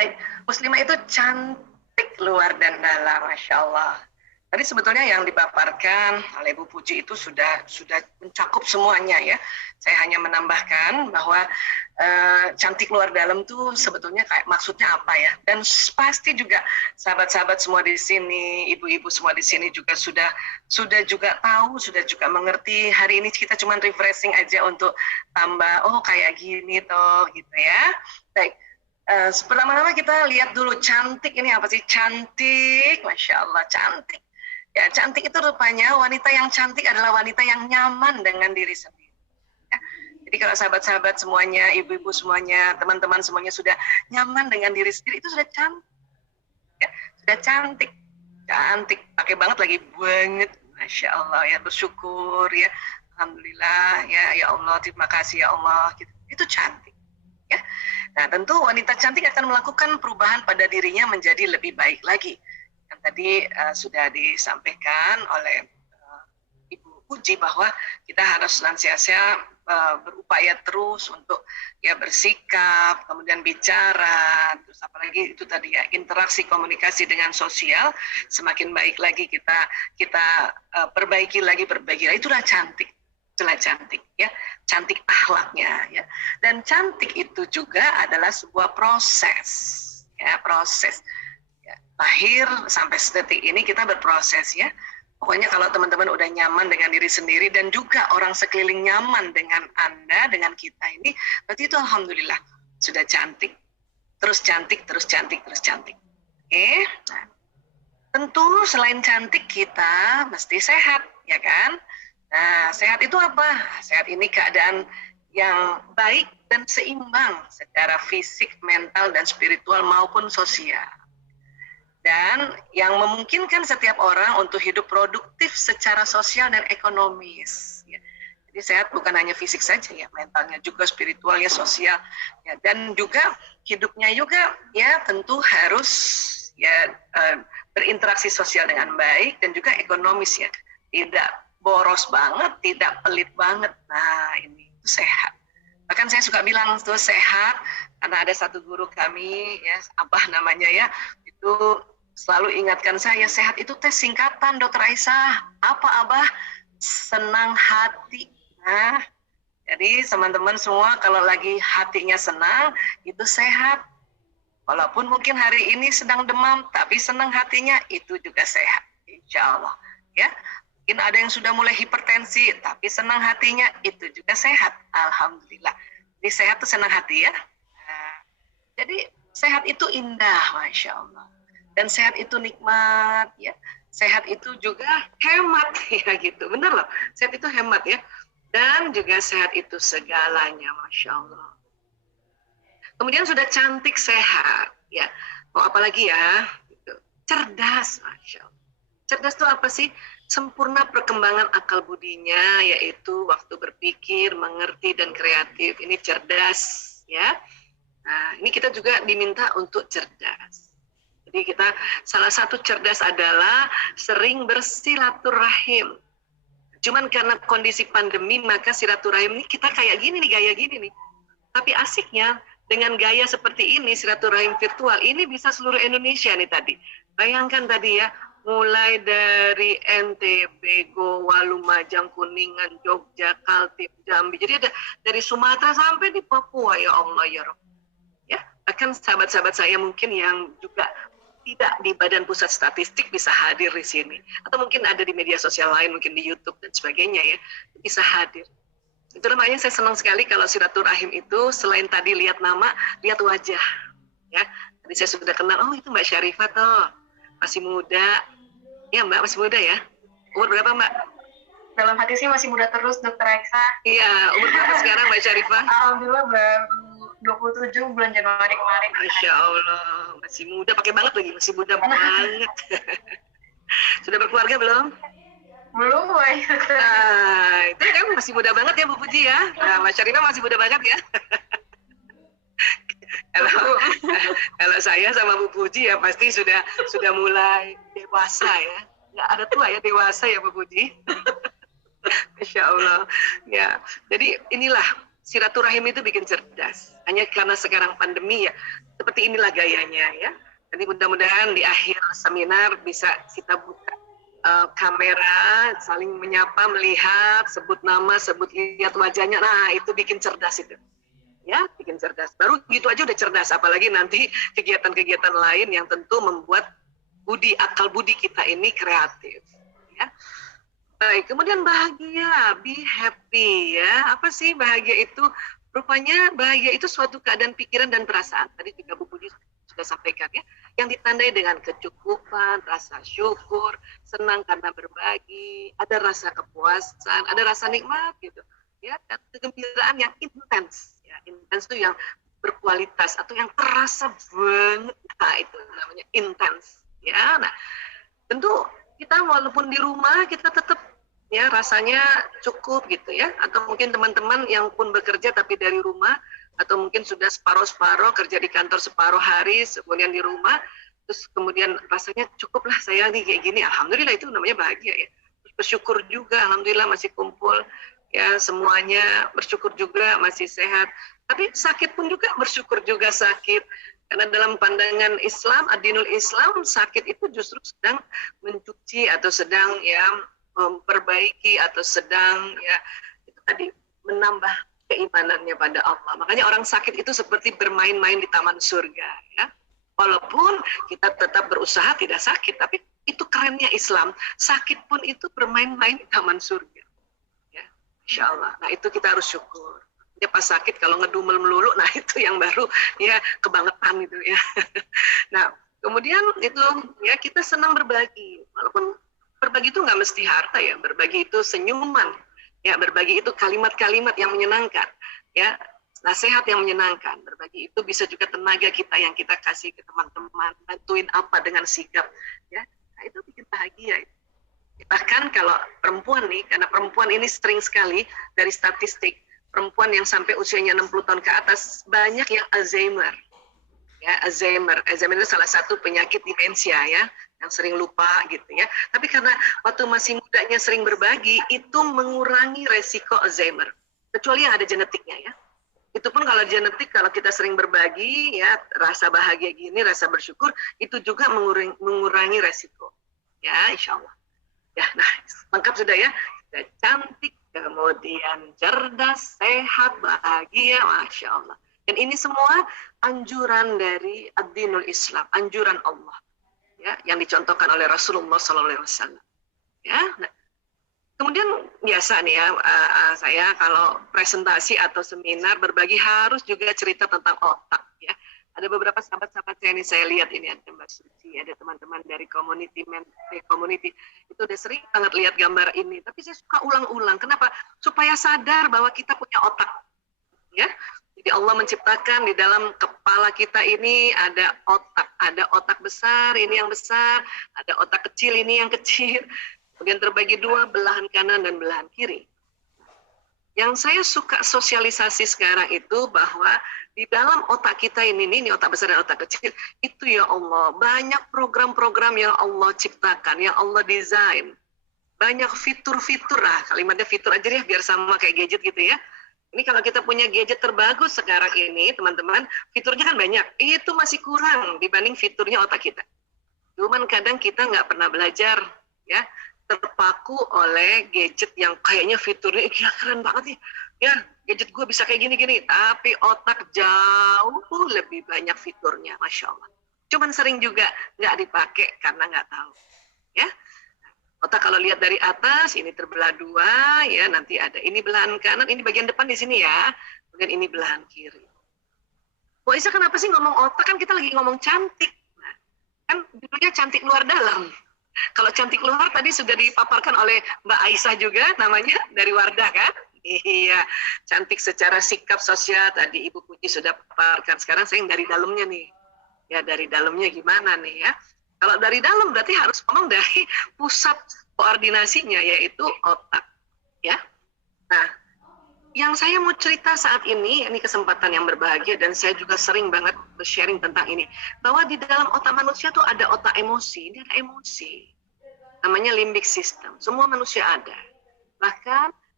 Baik, muslimah itu cantik luar dan dalam, Masya Allah. Tadi sebetulnya yang dipaparkan oleh Bu Puji itu sudah mencakup semuanya ya. Saya hanya menambahkan bahwa cantik luar dalam tuh sebetulnya kayak maksudnya apa ya. Dan pasti juga sahabat-sahabat semua di sini, ibu-ibu semua di sini juga sudah juga tahu, sudah juga mengerti. Hari ini kita cuma refreshing aja untuk tambah, oh kayak gini toh gitu ya. Baik. Pertama-tama kita lihat dulu cantik ini apa sih? Cantik, Masya Allah, cantik. Ya, cantik itu rupanya wanita yang cantik adalah wanita yang nyaman dengan diri sendiri. Ya. Jadi kalau sahabat-sahabat semuanya, ibu-ibu semuanya, teman-teman semuanya sudah nyaman dengan diri sendiri, itu sudah cantik. Ya, sudah cantik. Cantik, pakai banget lagi, banget. Masya Allah, ya bersyukur ya. Alhamdulillah, ya Allah, terima kasih ya Allah. Gitu. Itu cantik. Ya. Nah, tentu wanita cantik akan melakukan perubahan pada dirinya menjadi lebih baik lagi. Yang tadi sudah disampaikan oleh Ibu Puji bahwa kita harus senantiasa berupaya terus untuk ya bersikap, kemudian bicara, terus apalagi itu tadi ya interaksi komunikasi dengan sosial semakin baik lagi kita perbaiki lagi. Itulah cantik. Itulah cantik ya, cantik akhlaknya ya. Dan cantik itu juga adalah sebuah proses ya, proses ya. Lahir sampai detik ini kita berproses ya. Pokoknya kalau teman-teman udah nyaman dengan diri sendiri dan juga orang sekeliling nyaman dengan Anda, dengan kita ini, berarti itu alhamdulillah sudah cantik. Terus cantik, terus cantik, terus cantik. Oke. Nah, tentu selain cantik kita mesti sehat ya kan? Nah, sehat itu apa? Sehat ini keadaan yang baik dan seimbang secara fisik, mental, dan spiritual maupun sosial. Dan yang memungkinkan setiap orang untuk hidup produktif secara sosial dan ekonomis. Ya. Jadi sehat bukan hanya fisik saja ya, mentalnya juga, spiritualnya, sosial. Ya. Dan juga hidupnya juga ya tentu harus ya berinteraksi sosial dengan baik dan juga ekonomis ya. Tidak boros banget, tidak pelit banget. Nah ini itu sehat. Bahkan saya suka bilang itu sehat karena ada satu guru kami ya, Abah namanya ya, itu selalu ingatkan saya, sehat itu tes singkatan Dokter Aisyah. Apa Abah? Senang hati. Nah, jadi teman-teman semua kalau lagi hatinya senang, itu sehat. Walaupun mungkin hari ini sedang demam, tapi senang hatinya, itu juga sehat. Insya Allah. Ya. Mungkin ada yang sudah mulai hipertensi, tapi senang hatinya, itu juga sehat. Alhamdulillah. Jadi sehat itu senang hati ya. Nah, jadi sehat itu indah, Masya Allah. Dan sehat itu nikmat ya. Sehat itu juga hemat ya gitu. Benar loh. Sehat itu hemat ya. Dan juga sehat itu segalanya, Masya Allah. Kemudian sudah cantik sehat ya. Mau apa lagi ya? Gitu. Cerdas, Masya Allah. Cerdas itu apa sih? Sempurna perkembangan akal budinya, yaitu waktu berpikir, mengerti dan kreatif. Ini cerdas ya. Nah, ini kita juga diminta untuk cerdas. Jadi kita salah satu cerdas adalah sering bersilaturahim. Cuman karena kondisi pandemi maka silaturahim ini kita kayak gini nih, gaya gini nih. Tapi asiknya dengan gaya seperti ini, silaturahim virtual ini bisa seluruh Indonesia nih tadi. Bayangkan tadi ya, mulai dari NTB, Goa, Lumajang, Kuningan, Jogja, Kaltim, Jambi. Jadi ada dari Sumatera sampai di Papua, ya Allah ya Rabb. Ya, bahkan sahabat-sahabat saya mungkin yang juga tidak di Badan Pusat Statistik bisa hadir di sini. Atau mungkin ada di media sosial lain, mungkin di YouTube dan sebagainya ya, bisa hadir. Itu namanya saya senang sekali kalau silaturahim itu selain tadi lihat nama, lihat wajah. Ya, tadi saya sudah kenal, oh itu Mbak Syarifah toh, masih muda. Ya Mbak, masih muda ya. Umur berapa Mbak? Dalam hati sih masih muda terus, Dokter Aisyah. Iya, umur berapa sekarang Mbak Syarifah? Alhamdulillah baru 27 bulan Januari kemarin. Masya Allah, masih muda, pakai banget lagi, masih muda banget. Sudah berkeluarga belum? Belum, Boy. Nah, itu kan masih muda banget ya Bu Puji ya. Nah, Mas Syarifah masih muda banget ya. Kalau saya sama Bu Puji ya pasti sudah mulai dewasa ya. Nggak ada tua ya, dewasa ya Bu Puji. Masya Allah. Ya, jadi inilah silaturahim itu bikin cerdas. Hanya karena sekarang pandemi ya, seperti inilah gayanya ya. Jadi mudah-mudahan di akhir seminar bisa kita buka kamera, saling menyapa, melihat, sebut nama, sebut lihat wajahnya. Nah, itu bikin cerdas itu. Ya, bikin cerdas. Baru gitu aja udah cerdas, apalagi nanti kegiatan-kegiatan lain yang tentu membuat akal budi kita ini kreatif. Ya. Baik, kemudian bahagia, be happy ya. Apa sih bahagia itu? Rupanya bahagia itu suatu keadaan pikiran dan perasaan. Tadi juga Bu Puji sudah sampaikan ya, yang ditandai dengan kecukupan, rasa syukur, senang karena berbagi, ada rasa kepuasan, ada rasa nikmat gitu, ya, dan kegembiraan yang intens, ya, intens itu yang berkualitas atau yang terasa banget, nah itu namanya intens, ya. Nah, tentu kita walaupun di rumah kita tetap ya rasanya cukup gitu ya, atau mungkin teman-teman yang pun bekerja tapi dari rumah, atau mungkin sudah separuh-separuh kerja di kantor separuh hari, kemudian di rumah, terus kemudian rasanya cukuplah saya nih kayak gini, alhamdulillah itu namanya bahagia ya. Terus bersyukur juga, alhamdulillah masih kumpul ya semuanya, bersyukur juga masih sehat. Tapi sakit pun juga bersyukur juga sakit, karena dalam pandangan Islam, ad-dinul Islam, sakit itu justru sedang mencuci atau sedang ya memperbaiki atau sedang ya itu tadi menambah keimanannya pada Allah. Makanya orang sakit itu seperti bermain-main di taman surga ya. Walaupun kita tetap berusaha tidak sakit, tapi itu kerennya Islam. Sakit pun itu bermain-main di taman surga. Ya, Insya Allah. Nah itu kita harus syukur. Ya pas sakit kalau ngedumel melulu, nah itu yang baru ya kebangetan itu ya. Nah kemudian itu ya kita senang berbagi. Walaupun berbagi itu nggak mesti harta ya, berbagi itu senyuman. Ya, berbagi itu kalimat-kalimat yang menyenangkan, ya, nasihat yang menyenangkan. Berbagi itu bisa juga tenaga kita yang kita kasih ke teman-teman, bantuin apa dengan sikap, ya. Nah, itu bikin bahagia. Bahkan kalau perempuan nih, karena perempuan ini sering sekali dari statistik, perempuan yang sampai usianya 60 tahun ke atas banyak yang Alzheimer. Ya, Alzheimer itu salah satu penyakit demensia ya, yang sering lupa gitu ya. Tapi karena waktu masih mudanya sering berbagi, itu mengurangi resiko Alzheimer. Kecuali yang ada genetiknya ya. Itu pun kalau genetik, kalau kita sering berbagi ya, rasa bahagia gini, rasa bersyukur, itu juga mengurangi resiko. Ya, insya Allah. Ya, nah lengkap sudah ya. Sudah cantik, kemudian cerdas, sehat, bahagia, Masya Allah. Dan ini semua anjuran dari ad-dinul Islam, anjuran Allah. Ya, yang dicontohkan oleh Rasulullah SAW. Ya, nah, kemudian biasa nih ya, saya kalau presentasi atau seminar berbagi harus juga cerita tentang otak. Ya, ada beberapa sahabat-sahabat saya ini saya lihat ini ada Mbak Suci, ada teman-teman dari community itu udah sering banget lihat gambar ini. Tapi saya suka ulang-ulang. Kenapa? Supaya sadar bahwa kita punya otak. Ya. Jadi Allah menciptakan di dalam kepala kita ini ada otak besar, ini yang besar, ada otak kecil, ini yang kecil, kemudian terbagi dua, belahan kanan dan belahan kiri. Yang saya suka sosialisasi sekarang itu bahwa di dalam otak kita ini otak besar dan otak kecil, itu ya Allah, banyak program-program yang Allah ciptakan, yang Allah desain, banyak fitur-fitur, kalimatnya fitur aja ya, biar sama kayak gadget gitu ya. Ini kalau kita punya gadget terbagus sekarang ini, teman-teman, fiturnya kan banyak. Itu masih kurang dibanding fiturnya otak kita. Cuman kadang kita nggak pernah belajar, ya, terpaku oleh gadget yang kayaknya fiturnya keren banget nih. Ya, gadget gue bisa kayak gini-gini, tapi otak jauh lebih banyak fiturnya, Masya Allah. Cuman sering juga nggak dipakai karena nggak tahu. Ya. Otak kalau lihat dari atas, ini terbelah dua, ya nanti ada ini belahan kanan, ini bagian depan di sini ya, kemudian ini belahan kiri. Bu Isa kenapa sih ngomong otak, kan kita lagi ngomong cantik. Nah, kan judulnya cantik luar dalam. Kalau cantik luar tadi sudah dipaparkan oleh Mbak Aisyah juga, namanya dari Wardah kan? Iya, cantik secara sikap sosial, tadi Ibu Puji sudah paparkan, sekarang saya yang dari dalamnya nih. Ya dari dalamnya gimana nih ya? Kalau dari dalam berarti harus ngomong dari pusat koordinasinya, yaitu otak. Ya. Nah, yang saya mau cerita saat ini kesempatan yang berbahagia, dan saya juga sering banget sharing tentang ini, bahwa di dalam otak manusia tuh ada otak emosi, ini ada emosi. Namanya limbic system. Semua manusia ada. Bahkan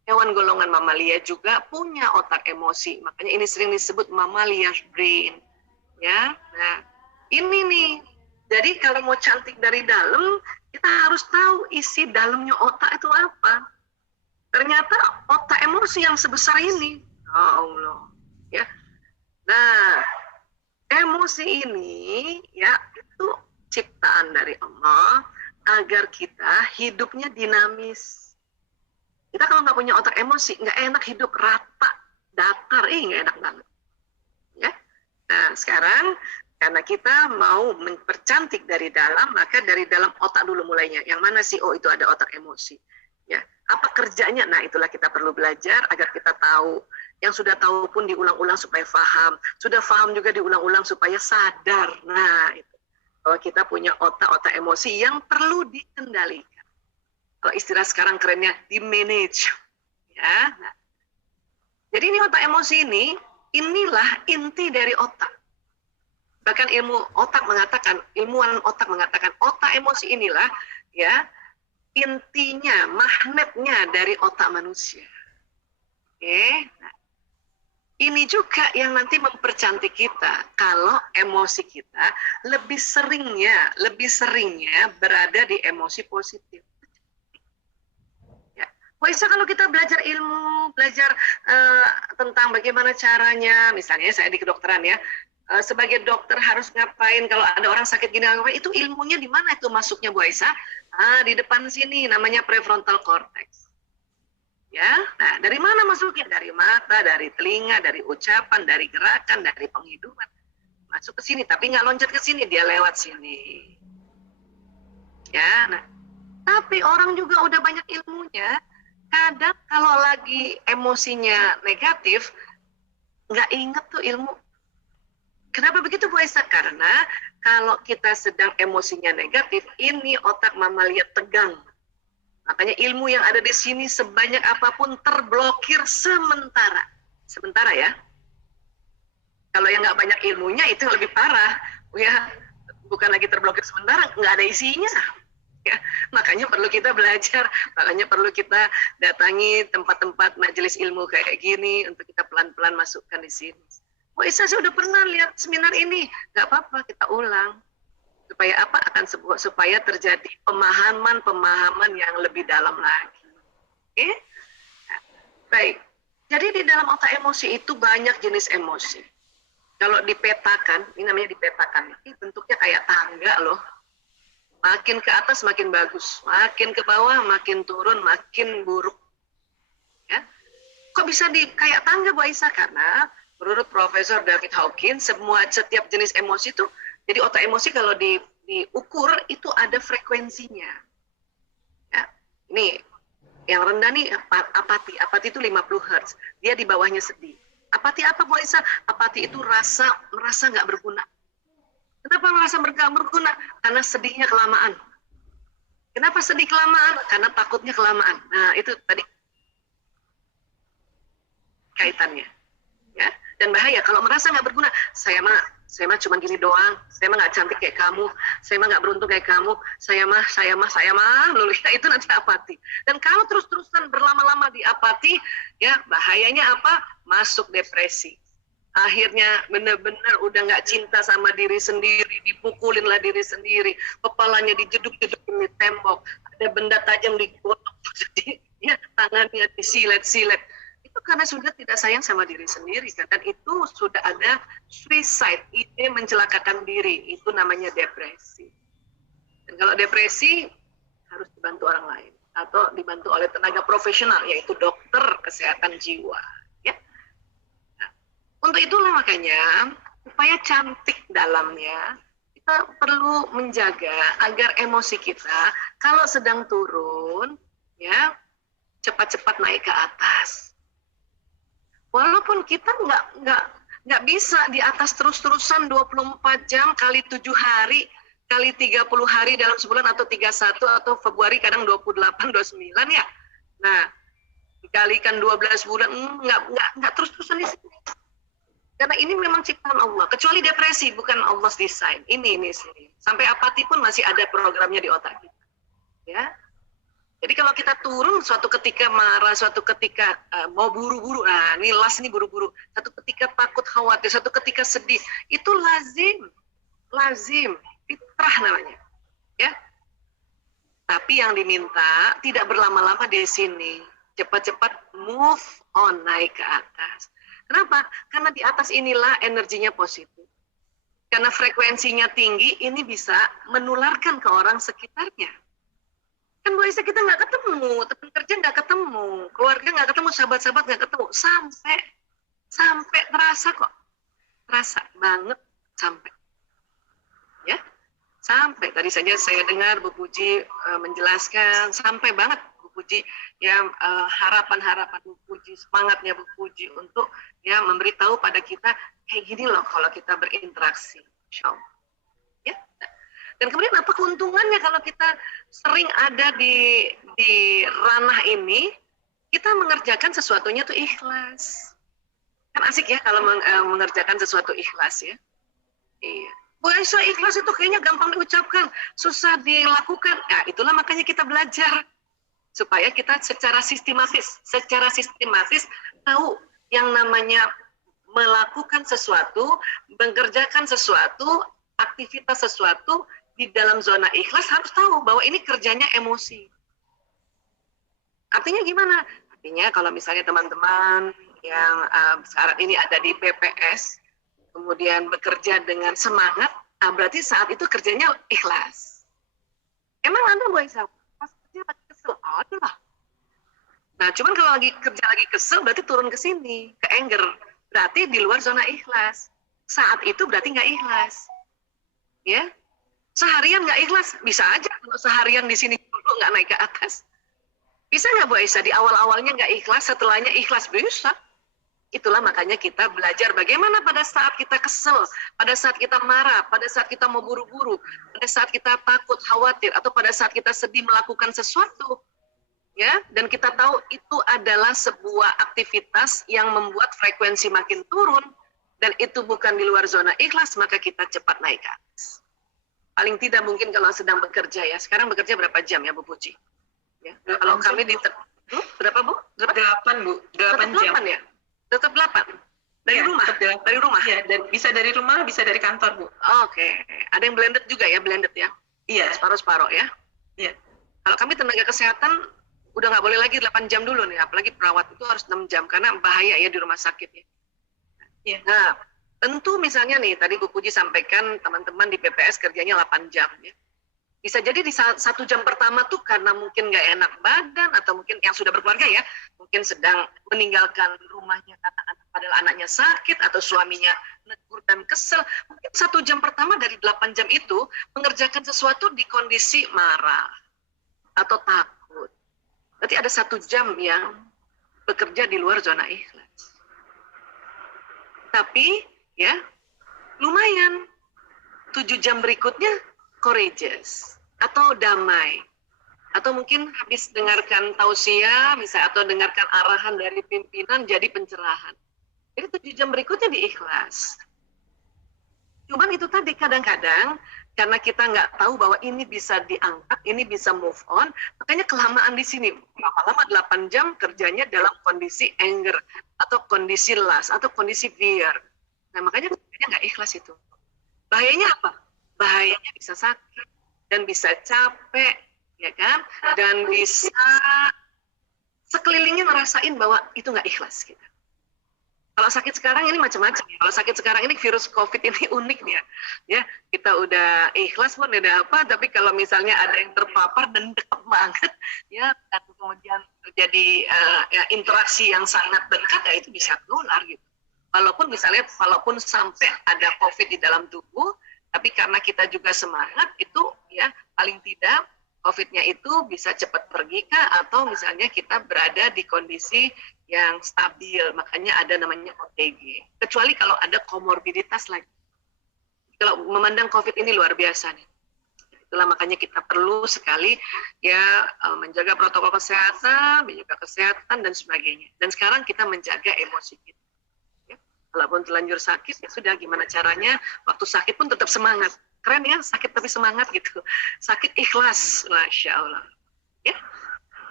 Hewan golongan mamalia juga punya otak emosi. Makanya ini sering disebut mammalian brain. Ya, nah ini nih. Jadi kalau mau cantik dari dalam, kita harus tahu isi dalamnya otak itu apa. Ternyata otak emosi yang sebesar ini. Oh Allah. Ya. Nah, emosi ini ya itu ciptaan dari Allah agar kita hidupnya dinamis. Kita kalau nggak punya otak emosi, nggak enak hidup, rata, datar, nggak enak banget. Ya. Nah, sekarang karena kita mau mempercantik dari dalam, maka dari dalam otak dulu mulainya. Yang mana sih? Oh, itu ada otak emosi. Ya, apa kerjanya? Nah, itulah kita perlu belajar agar kita tahu. Yang sudah tahu pun diulang-ulang supaya paham. Sudah paham juga diulang-ulang supaya sadar. Nah, itu. Bahwa kita punya otak-otak emosi yang perlu dikendalikan. Kalau istilah sekarang kerennya di manage, ya. Nah, jadi ini otak emosi ini, inilah inti dari otak. Bahkan ilmu otak mengatakan, ilmuwan otak mengatakan, otak emosi inilah, ya, intinya, magnetnya dari otak manusia. Oke, nah, ini juga yang nanti mempercantik kita kalau emosi kita lebih seringnya berada di emosi positif. Bisa kalau kita belajar ilmu, belajar tentang bagaimana caranya, misalnya saya di kedokteran ya, sebagai dokter harus ngapain kalau ada orang sakit gini, itu ilmunya di mana itu masuknya Bu Aisyah? Di depan sini namanya prefrontal cortex. Ya, nah dari mana masuknya? Dari mata, dari telinga, dari ucapan, dari gerakan, dari penghidupan. Masuk ke sini, tapi nggak loncat ke sini, dia lewat sini. Ya, nah, tapi orang juga udah banyak ilmunya. Kadang kalau lagi emosinya negatif, nggak inget tuh ilmu. Kenapa begitu Bu Aisyah? Karena kalau kita sedang emosinya negatif, ini otak mamalia tegang. Makanya ilmu yang ada di sini sebanyak apapun terblokir sementara. Sementara ya. Kalau yang nggak banyak ilmunya itu lebih parah. Ya, bukan lagi terblokir sementara, nggak ada isinya. Ya, makanya perlu kita belajar, makanya perlu kita datangi tempat-tempat majelis ilmu kayak gini untuk kita pelan-pelan masukkan di sini. Oh, saya sudah pernah lihat seminar ini, nggak apa-apa kita ulang supaya apa akan supaya terjadi pemahaman yang lebih dalam lagi. Oke? Nah, baik. Jadi di dalam otak emosi itu banyak jenis emosi. Kalau dipetakan, ini namanya dipetakan, ini bentuknya kayak tangga loh. Makin ke atas makin bagus, makin ke bawah makin turun, makin buruk. Ya. Kok bisa kayak tangga Bu Aisyah? Karena menurut Profesor David Hawkins, setiap jenis emosi itu, jadi otak emosi kalau diukur itu ada frekuensinya. Ya. Ini yang rendah nih apati itu 50 Hz, dia di bawahnya sedih. Apati apa Bu Aisyah? Apati itu merasa nggak berguna. Kenapa merasa berguna? Karena sedihnya kelamaan. Kenapa sedih kelamaan? Karena takutnya kelamaan. Nah, itu tadi kaitannya. Ya, dan bahaya kalau merasa nggak berguna. Saya mah cuma gini doang. Saya mah nggak cantik kayak kamu. Saya mah nggak beruntung kayak kamu. Saya mah melulu. Itu nanti apati. Dan kalau terus-terusan berlama-lama di apati, ya bahayanya apa? Masuk depresi. Akhirnya benar-benar udah nggak cinta sama diri sendiri, dipukulinlah diri sendiri, kepalanya dijeduk-jedukin di tembok, ada benda tajam digotong, ya tangannya disilet-silet. Itu karena sudah tidak sayang sama diri sendiri, dan itu sudah ada suicide, ide mencelakakan diri, itu namanya depresi. Dan kalau depresi harus dibantu orang lain atau dibantu oleh tenaga profesional, yaitu dokter kesehatan jiwa. Untuk itulah makanya supaya cantik dalamnya kita perlu menjaga agar emosi kita kalau sedang turun ya cepat-cepat naik ke atas. Walaupun kita nggak bisa di atas terus-terusan 24 jam kali 7 hari kali 30 hari dalam sebulan atau 31 atau Februari kadang 28 29 ya. Nah, dikalikan 12 bulan nggak terus-terusan di sini. Karena ini memang ciptaan Allah. Kecuali depresi, bukan Allah's design. Ini sih. Sampai apati pun masih ada programnya di otak kita. Ya. Jadi kalau kita turun suatu ketika marah, suatu ketika mau buru-buru, nah ini las ini buru-buru, satu ketika takut khawatir, satu ketika sedih, itu lazim, fitrah namanya, ya. Tapi yang diminta tidak berlama-lama di sini, cepat-cepat move on, naik ke atas. Kenapa? Karena di atas inilah energinya positif. Karena frekuensinya tinggi, ini bisa menularkan ke orang sekitarnya. Kan Bu Aisyah kita nggak ketemu, teman kerja nggak ketemu, keluarga nggak ketemu, sahabat-sahabat nggak ketemu, sampai terasa kok, terasa banget sampai, ya, sampai tadi saja saya dengar Bu Puji menjelaskan, sampai banget Bu Puji, ya harapan-harapan Bu Puji, semangatnya Bu Puji untuk ya memberitahu pada kita kayak gini loh kalau kita berinteraksi, Insya Allah. Ya. Dan kemudian apa keuntungannya kalau kita sering ada di ranah ini, kita mengerjakan sesuatunya tuh ikhlas. Kan asik ya kalau mengerjakan sesuatu ikhlas ya. Iya. Bu Aisyah, ikhlas itu kayaknya gampang diucapkan, susah dilakukan. Nah, itulah makanya kita belajar supaya kita secara sistematis tahu yang namanya melakukan sesuatu, mengerjakan sesuatu, aktivitas sesuatu di dalam zona ikhlas harus tahu bahwa ini kerjanya emosi. Artinya gimana? Artinya kalau misalnya teman-teman yang sekarang ini ada di PPS, kemudian bekerja dengan semangat, berarti saat itu kerjanya ikhlas. Emang Anda Bu Aisyah, pas kerja lagi kesel? Aduh lah. Nah, cuman kalau lagi kerja lagi kesel, berarti turun ke sini, ke anger. Berarti di luar zona ikhlas. Saat itu berarti nggak ikhlas. Ya, seharian nggak ikhlas, bisa aja kalau seharian di sini dulu nggak naik ke atas. Bisa nggak Bu Aisyah di awal-awalnya nggak ikhlas, setelahnya ikhlas? Bisa. Itulah makanya kita belajar bagaimana pada saat kita kesel, pada saat kita marah, pada saat kita mau buru-buru, pada saat kita takut, khawatir, atau pada saat kita sedih melakukan sesuatu. Ya, dan kita tahu itu adalah sebuah aktivitas yang membuat frekuensi makin turun, dan itu bukan di luar zona ikhlas, maka kita cepat naik ke atas. Paling tidak mungkin kalau sedang bekerja ya. Sekarang bekerja berapa jam ya Bu Puji? Ya. Kalau kami di berapa Bu? 8 Bu, 8 jam. 8 ya? Tetap 8? Dari ya, rumah? Dari rumah? Ya, bisa dari rumah, bisa dari kantor Bu. Oke. Ada yang blended juga ya, blended ya? Iya. Separuh-separuh ya? Iya. Kalau kami tenaga kesehatan, udah nggak boleh lagi 8 jam dulu nih. Apalagi perawat itu harus 6 jam, karena bahaya ya di rumah sakit ya. Iya. Nah, tentu misalnya nih, tadi Bu Puji sampaikan teman-teman di PPS kerjanya 8 jam ya. Bisa jadi di 1 jam pertama tuh karena mungkin nggak enak badan, atau mungkin yang sudah berkeluarga ya, mungkin sedang meninggalkan rumahnya karena padahal anaknya sakit, atau suaminya negur dan kesel. Mungkin 1 jam pertama dari 8 jam itu mengerjakan sesuatu di kondisi marah atau takut. Berarti ada 1 jam yang bekerja di luar zona ikhlas. Tapi ya lumayan 7 jam berikutnya courageous atau damai, atau mungkin habis dengarkan tausiah misalnya, atau dengarkan arahan dari pimpinan jadi pencerahan. Jadi 7 jam berikutnya diikhlas. Cuman itu tadi kadang-kadang karena kita nggak tahu bahwa ini bisa diangkat, ini bisa move on, makanya kelamaan di sini. Lama-lama 8 jam kerjanya dalam kondisi anger, atau kondisi lust, atau kondisi fear. Nah makanya kerjanya nggak ikhlas itu. Bahayanya apa? Bahayanya bisa sakit, dan bisa capek, ya kan? Dan bisa sekelilingnya ngerasain bahwa itu nggak ikhlas kita. Kalau sakit sekarang ini macam-macam. Kalau sakit sekarang ini virus COVID ini unik ya. Ya, kita udah ikhlas pun udah apa, tapi kalau misalnya ada yang terpapar dan dekat banget, ya, dan kemudian terjadi ya, interaksi yang sangat dekat, ya itu bisa nular gitu. Walaupun misalnya, walaupun sampai ada COVID di dalam tubuh, tapi karena kita juga semangat, itu ya paling tidak COVID-nya itu bisa cepat pergi kah, atau misalnya kita berada di kondisi yang stabil, makanya ada namanya OTG. Kecuali kalau ada komorbiditas lagi. Kalau memandang COVID ini luar biasa nih. Itulah makanya kita perlu sekali ya menjaga protokol kesehatan, menjaga kesehatan dan sebagainya. Dan sekarang kita menjaga emosi kita. Walaupun terlanjur sakit, ya sudah gimana caranya, waktu sakit pun tetap semangat. Keren ya, sakit tapi semangat gitu. Sakit ikhlas, Masya Allah. Ya.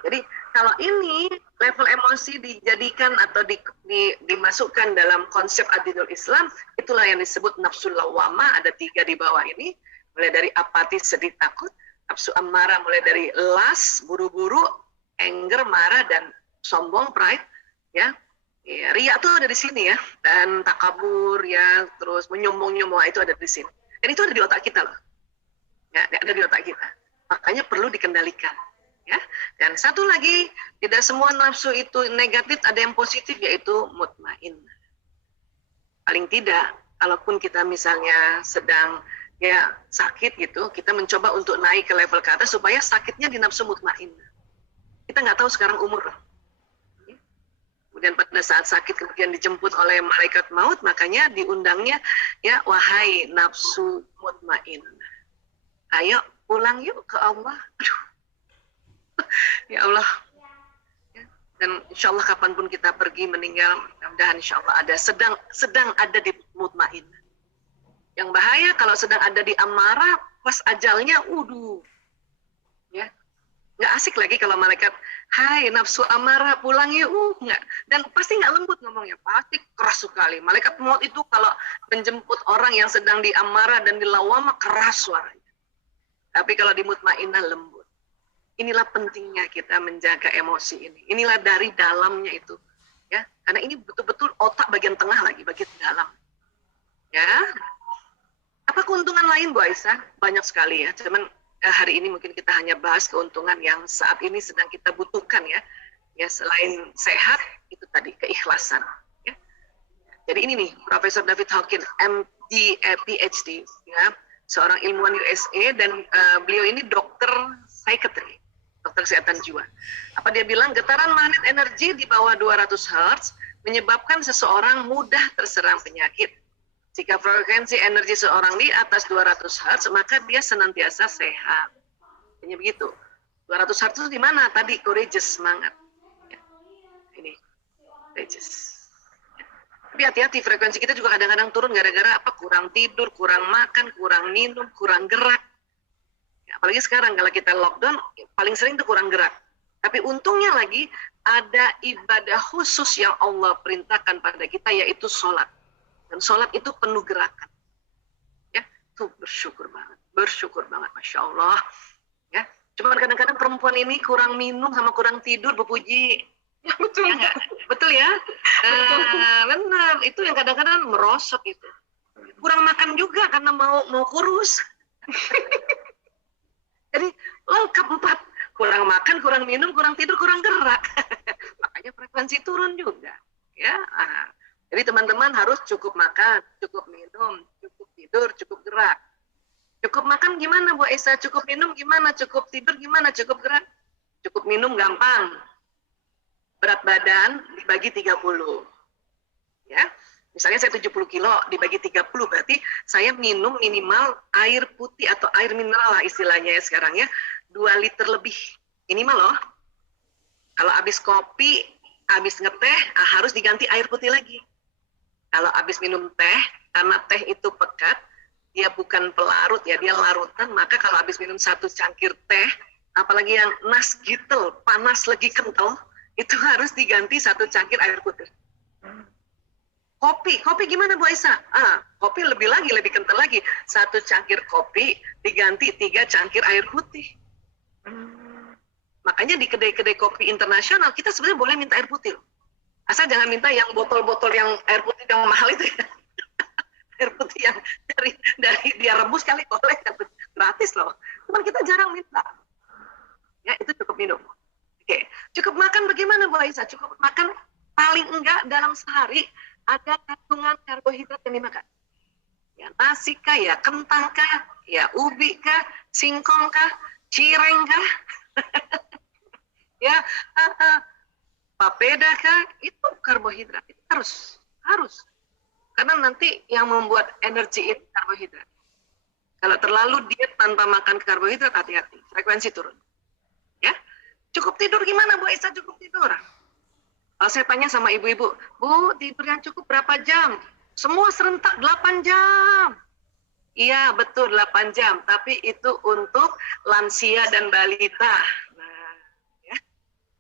Jadi kalau ini level emosi dijadikan atau dimasukkan dalam konsep adilul Islam, itulah yang disebut nafsu lawwamah. Ada 3 di bawah ini, mulai dari apatis, sedih, takut. Nafsu amarah mulai dari las, buru-buru, anger, marah, dan sombong, pride. Ya, riya itu ada di sini ya, dan takabur ya, terus menyombong-nyombong itu ada di sini. Dan itu ada di otak kita loh, ya, ada di otak kita. Makanya perlu dikendalikan. Ya, dan satu lagi, tidak semua nafsu itu negatif, ada yang positif, yaitu mutmain. Paling tidak, kalaupun kita misalnya sedang ya sakit gitu, kita mencoba untuk naik ke level ke atas supaya sakitnya di nafsu mutmain. Kita nggak tahu sekarang umur. Kemudian pada saat sakit kemudian dijemput oleh malaikat maut, makanya diundangnya ya, wahai nafsu mutmain, ayo pulang yuk ke Allah. Aduh. Ya Allah, dan insya Allah kapanpun kita pergi meninggal, mudah-mudahan insya Allah ada sedang ada di mutmain. Yang bahaya kalau sedang ada di amarah, pas ajalnya, ya nggak asik lagi kalau malaikat, hai nafsu amarah pulang yuk, nggak, dan pasti nggak lembut ngomongnya, pasti keras sekali. Malaikat maut itu kalau menjemput orang yang sedang di amarah dan di lawamah keras suaranya. Tapi kalau di mutmainah lembut. Inilah pentingnya kita menjaga emosi ini. Inilah dari dalamnya itu, ya. Karena ini betul-betul otak bagian tengah lagi, bagian dalam. Ya. Apa keuntungan lain, Bu Aisyah? Banyak sekali ya. Cuman hari ini mungkin kita hanya bahas keuntungan yang saat ini sedang kita butuhkan ya. Ya, selain sehat, itu tadi keikhlasan. Ya. Jadi ini nih, Profesor David Hawkins, MD, PhD, ya, seorang ilmuwan USA, dan beliau ini dokter psikiatri, dokter kesehatan jiwa. Apa dia bilang? Getaran magnet energi di bawah 200 Hz menyebabkan seseorang mudah terserang penyakit. Jika frekuensi energi seorang di atas 200 Hz, maka dia senantiasa sehat. Hanya begitu. 200 Hz itu di mana? Tadi courageous, semangat. Ya. Ini, courageous. Ya. Tapi hati-hati, frekuensi kita juga kadang-kadang turun gara-gara apa? Kurang tidur, kurang makan, kurang minum, kurang gerak. Apalagi sekarang kalau kita lockdown, paling sering itu kurang gerak. Tapi untungnya lagi, ada ibadah khusus yang Allah perintahkan pada kita, yaitu sholat. Dan sholat itu penuh gerakan. Ya, itu bersyukur banget, Masya Allah. Ya, cuma kadang-kadang perempuan ini kurang minum sama kurang tidur, Bu Puji. Ya, betul. Ya, betul ya? Benar, itu yang kadang-kadang merosot itu. Kurang makan juga karena mau kurus. Jadi lengkap 4, kurang makan, kurang minum, kurang tidur, kurang gerak. Makanya frekuensi turun juga. Ya, jadi teman-teman harus cukup makan, cukup minum, cukup tidur, cukup gerak. Cukup makan gimana, Bu Aisyah? Cukup minum gimana? Cukup tidur gimana? Cukup gerak? Cukup minum gampang. Berat badan dibagi 30. Ya. Misalnya saya 70 kilo, dibagi 30, berarti saya minum minimal air putih atau air mineral lah istilahnya ya sekarang ya, 2 liter lebih. Minimal loh. Kalau habis kopi, habis ngeteh, harus diganti air putih lagi. Kalau habis minum teh, karena teh itu pekat, dia bukan pelarut ya, dia larutan, maka kalau habis minum 1 cangkir teh, apalagi yang nasgitel, panas lagi kental, itu harus diganti 1 cangkir air putih. Kopi gimana Bu Aisyah? Kopi lebih kental lagi. 1 cangkir kopi diganti 3 cangkir air putih. Makanya di kedai-kedai kopi internasional kita sebenarnya boleh minta air putih. Asal jangan minta yang botol-botol yang air putih yang mahal itu ya. Air putih yang dari dia rebus kali boleh, gratis loh. Cuman kita jarang minta. Ya, itu cukup minum. Oke, cukup makan bagaimana Bu Aisyah? Cukup makan paling enggak dalam sehari ada kandungan karbohidrat yang dimakan. Ya, nasi kah, ya kentang kah, ya ubi kah, singkong kah, cireng kah, ya papeda kah, itu karbohidrat. Itu harus. Karena nanti yang membuat energi itu karbohidrat. Kalau terlalu diet tanpa makan karbohidrat, hati-hati, frekuensi turun. Ya, cukup tidur gimana Bu Aisyah? Cukup tidur. Kalau saya tanya sama ibu-ibu, Bu, tidur yang cukup berapa jam? Semua serentak 8 jam. Iya, betul 8 jam. Tapi itu untuk lansia dan balita. Nah, ya.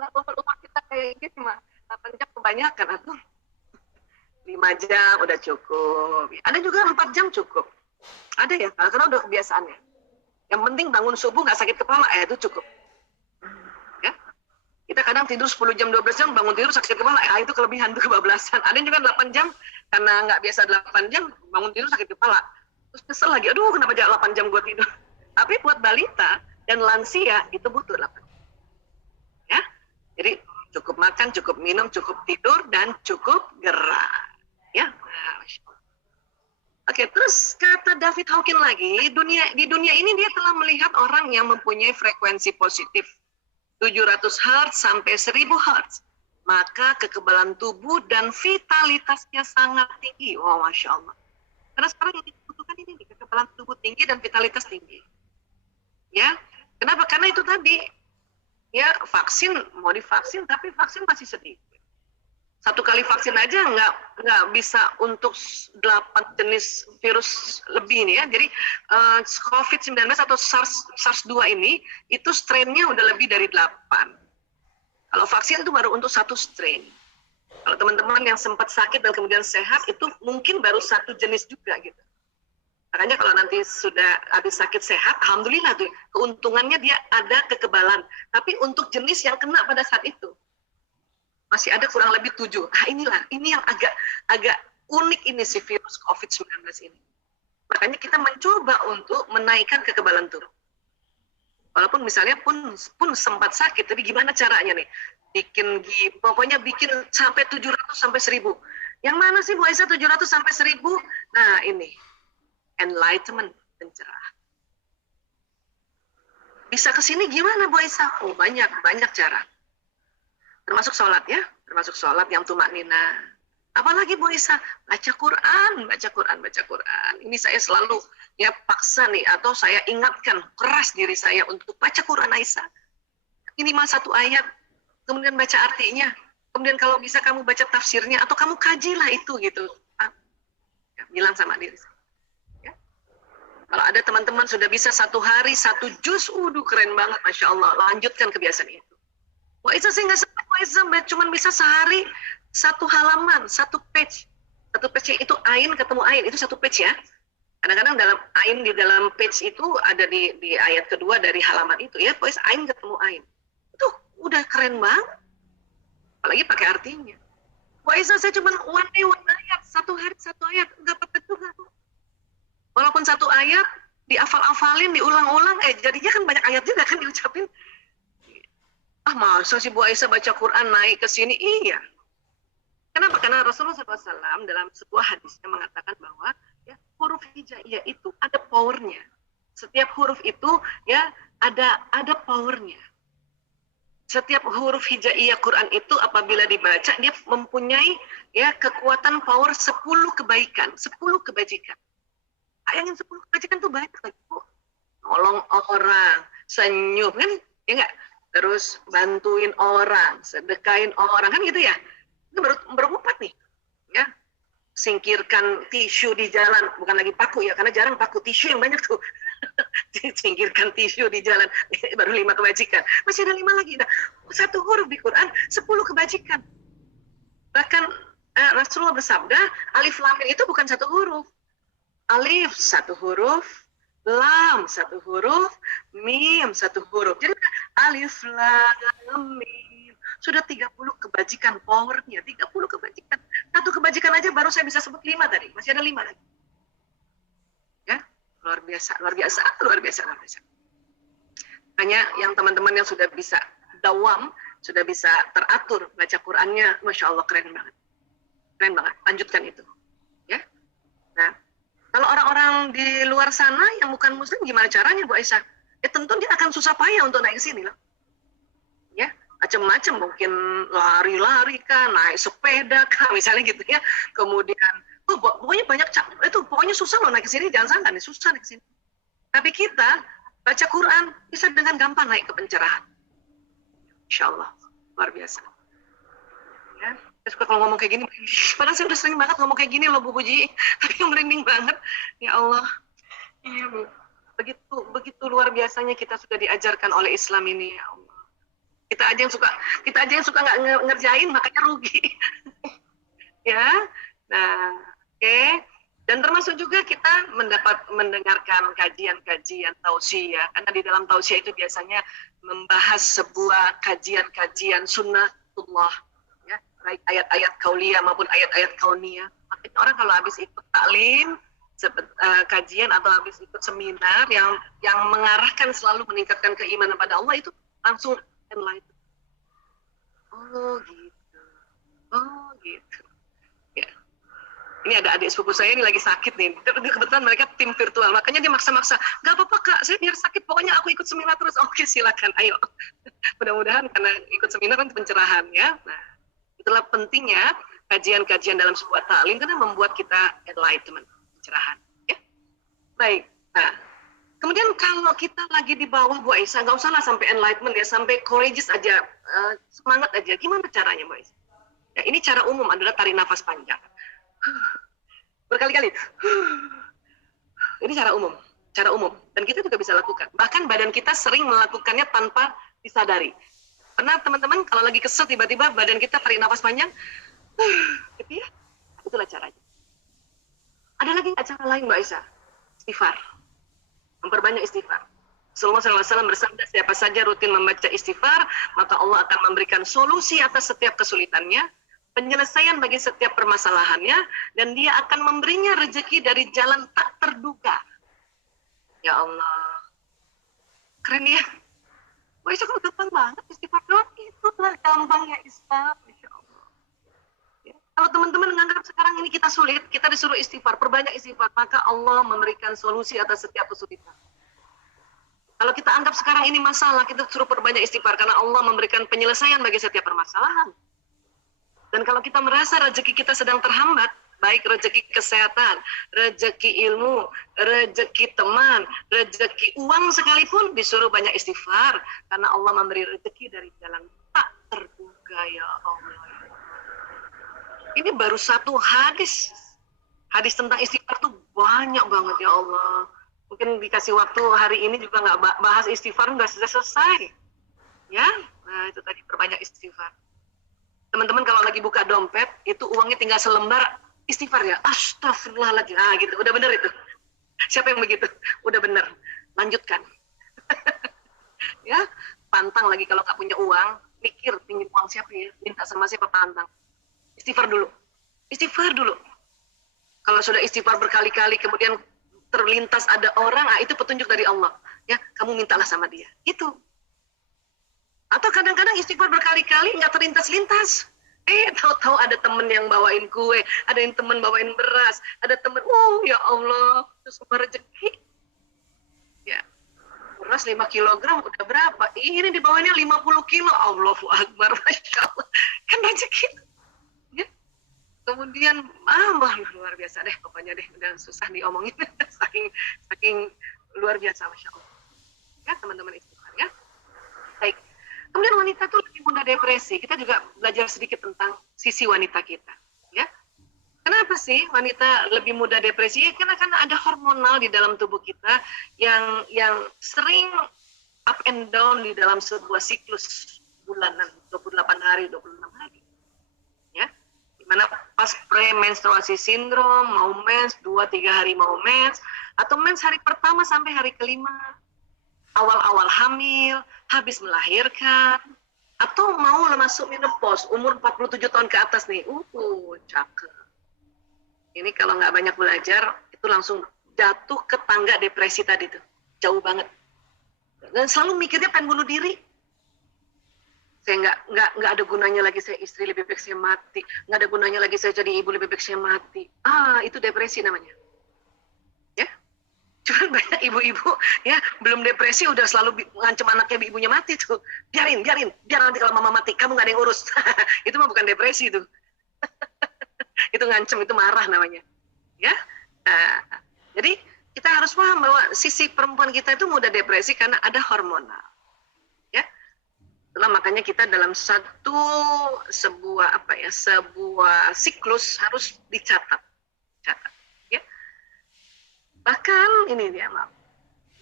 kalau umur kita kayak gini mah 8 jam kebanyakan atau 5 jam udah cukup. Ada juga 4 jam cukup. Ada ya, karena udah kebiasaannya. Yang penting bangun subuh nggak sakit kepala, itu cukup. Ya. Kita kadang tidur 10 jam, 12 jam, bangun tidur sakit kepala, itu kelebihan, itu kebablasan. Ada yang juga 8 jam, karena nggak biasa 8 jam, bangun tidur sakit kepala. Terus kesel lagi, aduh kenapa jangan 8 jam gue tidur. Tapi buat balita dan lansia, itu butuh 8 jam. Ya. Jadi cukup makan, cukup minum, cukup tidur, dan cukup gerak. Ya. Nah, Masya Allah. Oke, terus kata David Hawkins lagi, di dunia ini dia telah melihat orang yang mempunyai frekuensi positif 700 Hz sampai 1000 Hz. Maka kekebalan tubuh dan vitalitasnya sangat tinggi. Wow, Masya Allah. Karena sekarang yang dibutuhkan ini, kekebalan tubuh tinggi dan vitalitas tinggi. Ya, kenapa? Karena itu tadi, ya vaksin, mau divaksin, tapi vaksin masih sedikit. Satu kali vaksin aja nggak bisa untuk 8 jenis virus lebih nih ya. Jadi COVID-19 atau SARS-2 ini itu strain-nya udah lebih dari 8. Kalau vaksin itu baru untuk satu strain. Kalau teman-teman yang sempat sakit dan kemudian sehat itu mungkin baru satu jenis juga gitu. Makanya kalau nanti sudah habis sakit sehat, alhamdulillah tuh keuntungannya dia ada kekebalan. Tapi untuk jenis yang kena pada saat itu masih ada kurang lebih 7. Ini yang agak unik ini si virus COVID-19 ini. Makanya kita mencoba untuk menaikkan kekebalan tubuh. Walaupun misalnya pun sempat sakit, tapi gimana caranya nih? Pokoknya bikin sampai 700 sampai 1000. Yang mana sih Bu Aisyah 700 sampai 1000? Nah ini, enlightenment, pencerahan. Bisa ke sini gimana Bu Aisyah? Oh banyak cara. Termasuk sholat ya, termasuk sholat yang tumaknina. Apalagi Bu Isa, baca Quran. Ini saya selalu ya paksa nih, atau saya ingatkan keras diri saya untuk baca Quran Aisyah. Minimal 1 ayat, kemudian baca artinya. Kemudian kalau bisa kamu baca tafsirnya, atau kamu kajilah itu gitu. Ya, bilang sama diri saya. Ya. Kalau ada teman-teman sudah bisa 1 hari 1 juz, keren banget, Masya Allah. Lanjutkan kebiasaan itu. Wah itu saya nggak sempat, cuma bisa sehari 1 halaman, 1 page. 1 page itu ain ketemu ain, itu 1 page ya. Kadang-kadang dalam ain di dalam page itu ada di ayat kedua dari halaman itu ya, pokoknya ain ketemu ain. Itu udah keren banget. Apalagi pakai artinya. Wah Isa saya cuma one ayat, 1 hari 1 ayat, nggak apa-apa juga. Walaupun 1 ayat dihafal-hafalin, diulang-ulang, jadinya kan banyak ayat juga kan diucapin. Masa sih Bu Aisyah baca Quran naik ke sini? Iya. Kenapa? Karena Rasulullah SAW dalam sebuah hadisnya mengatakan bahwa ya, huruf hijaiyah itu ada powernya. Setiap huruf itu ya ada powernya. Setiap huruf hijaiyah Quran itu apabila dibaca dia mempunyai ya kekuatan power 10 kebaikan, 10 kebajikan. Bayangin 10 kebajikan tuh banyak lagi Bu. Nolong orang, senyum kan? Ya enggak? Terus bantuin orang, sedekain orang, kan gitu ya. Itu baru 4 nih. Ya. Singkirkan tisu di jalan, bukan lagi paku ya, karena jarang paku, tisu yang banyak tuh. Singkirkan tisu di jalan, baru 5 kebajikan. Masih ada 5 lagi. Nah, 1 huruf di Quran, 10 kebajikan. Bahkan Rasulullah bersabda, alif lam mim itu bukan 1 huruf. Alif 1 huruf, lam 1 huruf, mim 1 huruf. Jadi alif lam mim sudah 30 kebajikan powernya, 30 kebajikan. 1 kebajikan aja baru saya bisa sebut 5 tadi, masih ada 5 lagi. Ya, luar biasa. Hanya yang teman-teman yang sudah bisa dawam, sudah bisa teratur baca Qurannya, Masya Allah keren banget. Lanjutkan itu. Ya. Nah, kalau orang-orang di luar sana yang bukan muslim gimana caranya Bu Aisyah? Ya tentu dia akan susah payah untuk naik ke sini loh. Ya, macam-macam, mungkin lari-lari kah, naik sepeda kah, misalnya gitu ya. Kemudian pokoknya banyak pokoknya susah loh naik ke sini, jangan salah nih, susah naik ke sini. Tapi kita baca Quran bisa dengan gampang naik ke pencerahan. Insyaallah, luar biasa. Ya. Saya suka kalau ngomong kayak gini, padahal saya udah sering banget ngomong kayak gini loh Bu Puji, tapi merinding banget. Ya Allah. Iya Bu. Begitu luar biasanya kita sudah diajarkan oleh Islam ini, ya Allah. Kita aja yang suka nggak ngerjain, makanya rugi. Ya, nah, oke. Dan termasuk juga kita mendengarkan kajian-kajian tausiah, karena di dalam tausiah itu biasanya membahas sebuah kajian-kajian sunnatullah, ya, baik ayat-ayat kauliyah maupun ayat-ayat kauniyah. Makanya orang kalau habis ikut taklim, kajian atau habis ikut seminar yang mengarahkan selalu meningkatkan keimanan pada Allah, itu langsung enlightened. Oh gitu. Oh gitu. Ya. Ini ada adik sepupu saya ini lagi sakit nih. Kebetulan mereka tim virtual, makanya dia maksa-maksa. Gak apa-apa kak, saya biar sakit, pokoknya aku ikut seminar terus. Oke silakan, ayo. Mudah-mudahan karena ikut seminar kan pencerahan ya. Nah, itulah pentingnya kajian-kajian dalam sebuah taklim karena membuat kita enlightenment, pencerahan. Ya. Baik. Nah, kemudian kalau kita lagi di bawah Bu Aisyah, nggak usah lah sampai enlightenment ya, sampai courageous aja, semangat aja. Gimana caranya Bu Aisyah? Ya, ini cara umum adalah tarik nafas panjang. Berkali-kali. Ini cara umum. Dan kita juga bisa lakukan. Bahkan badan kita sering melakukannya tanpa disadari. Pernah teman-teman kalau lagi kesel tiba-tiba badan kita tarik nafas panjang, gitu ya? Itulah caranya. Ada lagi cara lain Mbak Aisyah? Istighfar. Memperbanyak istighfar. Rasulullah SAW bersabda, siapa saja rutin membaca istighfar, maka Allah akan memberikan solusi atas setiap kesulitannya, penyelesaian bagi setiap permasalahannya, dan dia akan memberinya rezeki dari jalan tak terduga. Ya Allah. Keren ya? Wah, itu kan gampang banget istighfar doang. Itulah gampangnya Islam. Masya Allah. Ya. Kalau teman-teman menganggap sekarang ini kita sulit, kita disuruh istighfar, perbanyak istighfar, maka Allah memberikan solusi atas setiap kesulitan. Kalau kita anggap sekarang ini masalah, kita suruh perbanyak istighfar, karena Allah memberikan penyelesaian bagi setiap permasalahan. Dan kalau kita merasa rezeki kita sedang terhambat, baik rezeki kesehatan, rezeki ilmu, rezeki teman, rezeki uang sekalipun, disuruh banyak istighfar, karena Allah memberi rezeki dari jalan tak terduga, ya Allah. Ini baru satu hadis. Hadis tentang istighfar tuh banyak banget, ya Allah. Mungkin dikasih waktu hari ini juga nggak bahas istighfar, nggak selesai. Ya, nah itu tadi perbanyak istighfar. Teman-teman kalau lagi buka dompet, itu uangnya tinggal selembar, istighfar ya. Astagfirullahaladzim. Ah gitu, udah bener itu. Siapa yang begitu? Udah bener. Lanjutkan. Ya, pantang lagi kalau nggak punya uang, mikir pinjam uang siapa ya, minta sama siapa, pantang. Istighfar dulu. Istighfar dulu. Kalau sudah istighfar berkali-kali, kemudian terlintas ada orang, itu petunjuk dari Allah. Ya, kamu mintalah sama dia. Itu. Atau kadang-kadang istighfar berkali-kali nggak terlintas-lintas. Tahu-tahu ada temen yang bawain kue, ada yang temen bawain beras, ada temen, ya Allah, itu semua rezeki. Ya, beras 5 kilogram udah berapa? Ini dibawanya 50 kilo, Allahu Akbar, Masya Allah. Kan rezeki. Ya. Kemudian, luar biasa deh, pokoknya deh, udah susah diomongin, saking luar biasa, Masya Allah. Ya, teman-teman istighfar ya. Baik. Kemudian wanita tuh lebih mudah depresi. Kita juga belajar sedikit tentang sisi wanita kita. Ya, kenapa sih wanita lebih mudah depresi? Ya, karena ada hormonal di dalam tubuh kita yang sering up and down di dalam sebuah siklus bulanan 28 hari, 26 hari. Ya, dimana pas premenstruasi sindrom, mau mens, 2-3 hari mau mens, atau mens hari pertama sampai hari kelima, awal-awal hamil, habis melahirkan, atau mau masuk menopause, umur 47 tahun ke atas nih, cakep. Ini kalau nggak banyak belajar, itu langsung jatuh ke tangga depresi tadi tuh, jauh banget. Dan selalu mikirnya pengen bunuh diri. Saya nggak ada gunanya lagi saya istri, lebih baik saya mati. Nggak ada gunanya lagi saya jadi ibu, lebih baik saya mati. Itu depresi namanya. Cuma banyak ibu-ibu ya belum depresi udah selalu ngancem anaknya ibunya mati tuh. Biar nanti kalau mama mati kamu gak ada yang urus. Itu mah bukan depresi itu. Itu ngancem, itu marah namanya. Ya. Jadi kita harus paham bahwa sisi perempuan kita itu mudah depresi karena ada hormonal. Ya. Itulah makanya kita dalam sebuah siklus harus dicatat. Bahkan ini dia, maaf.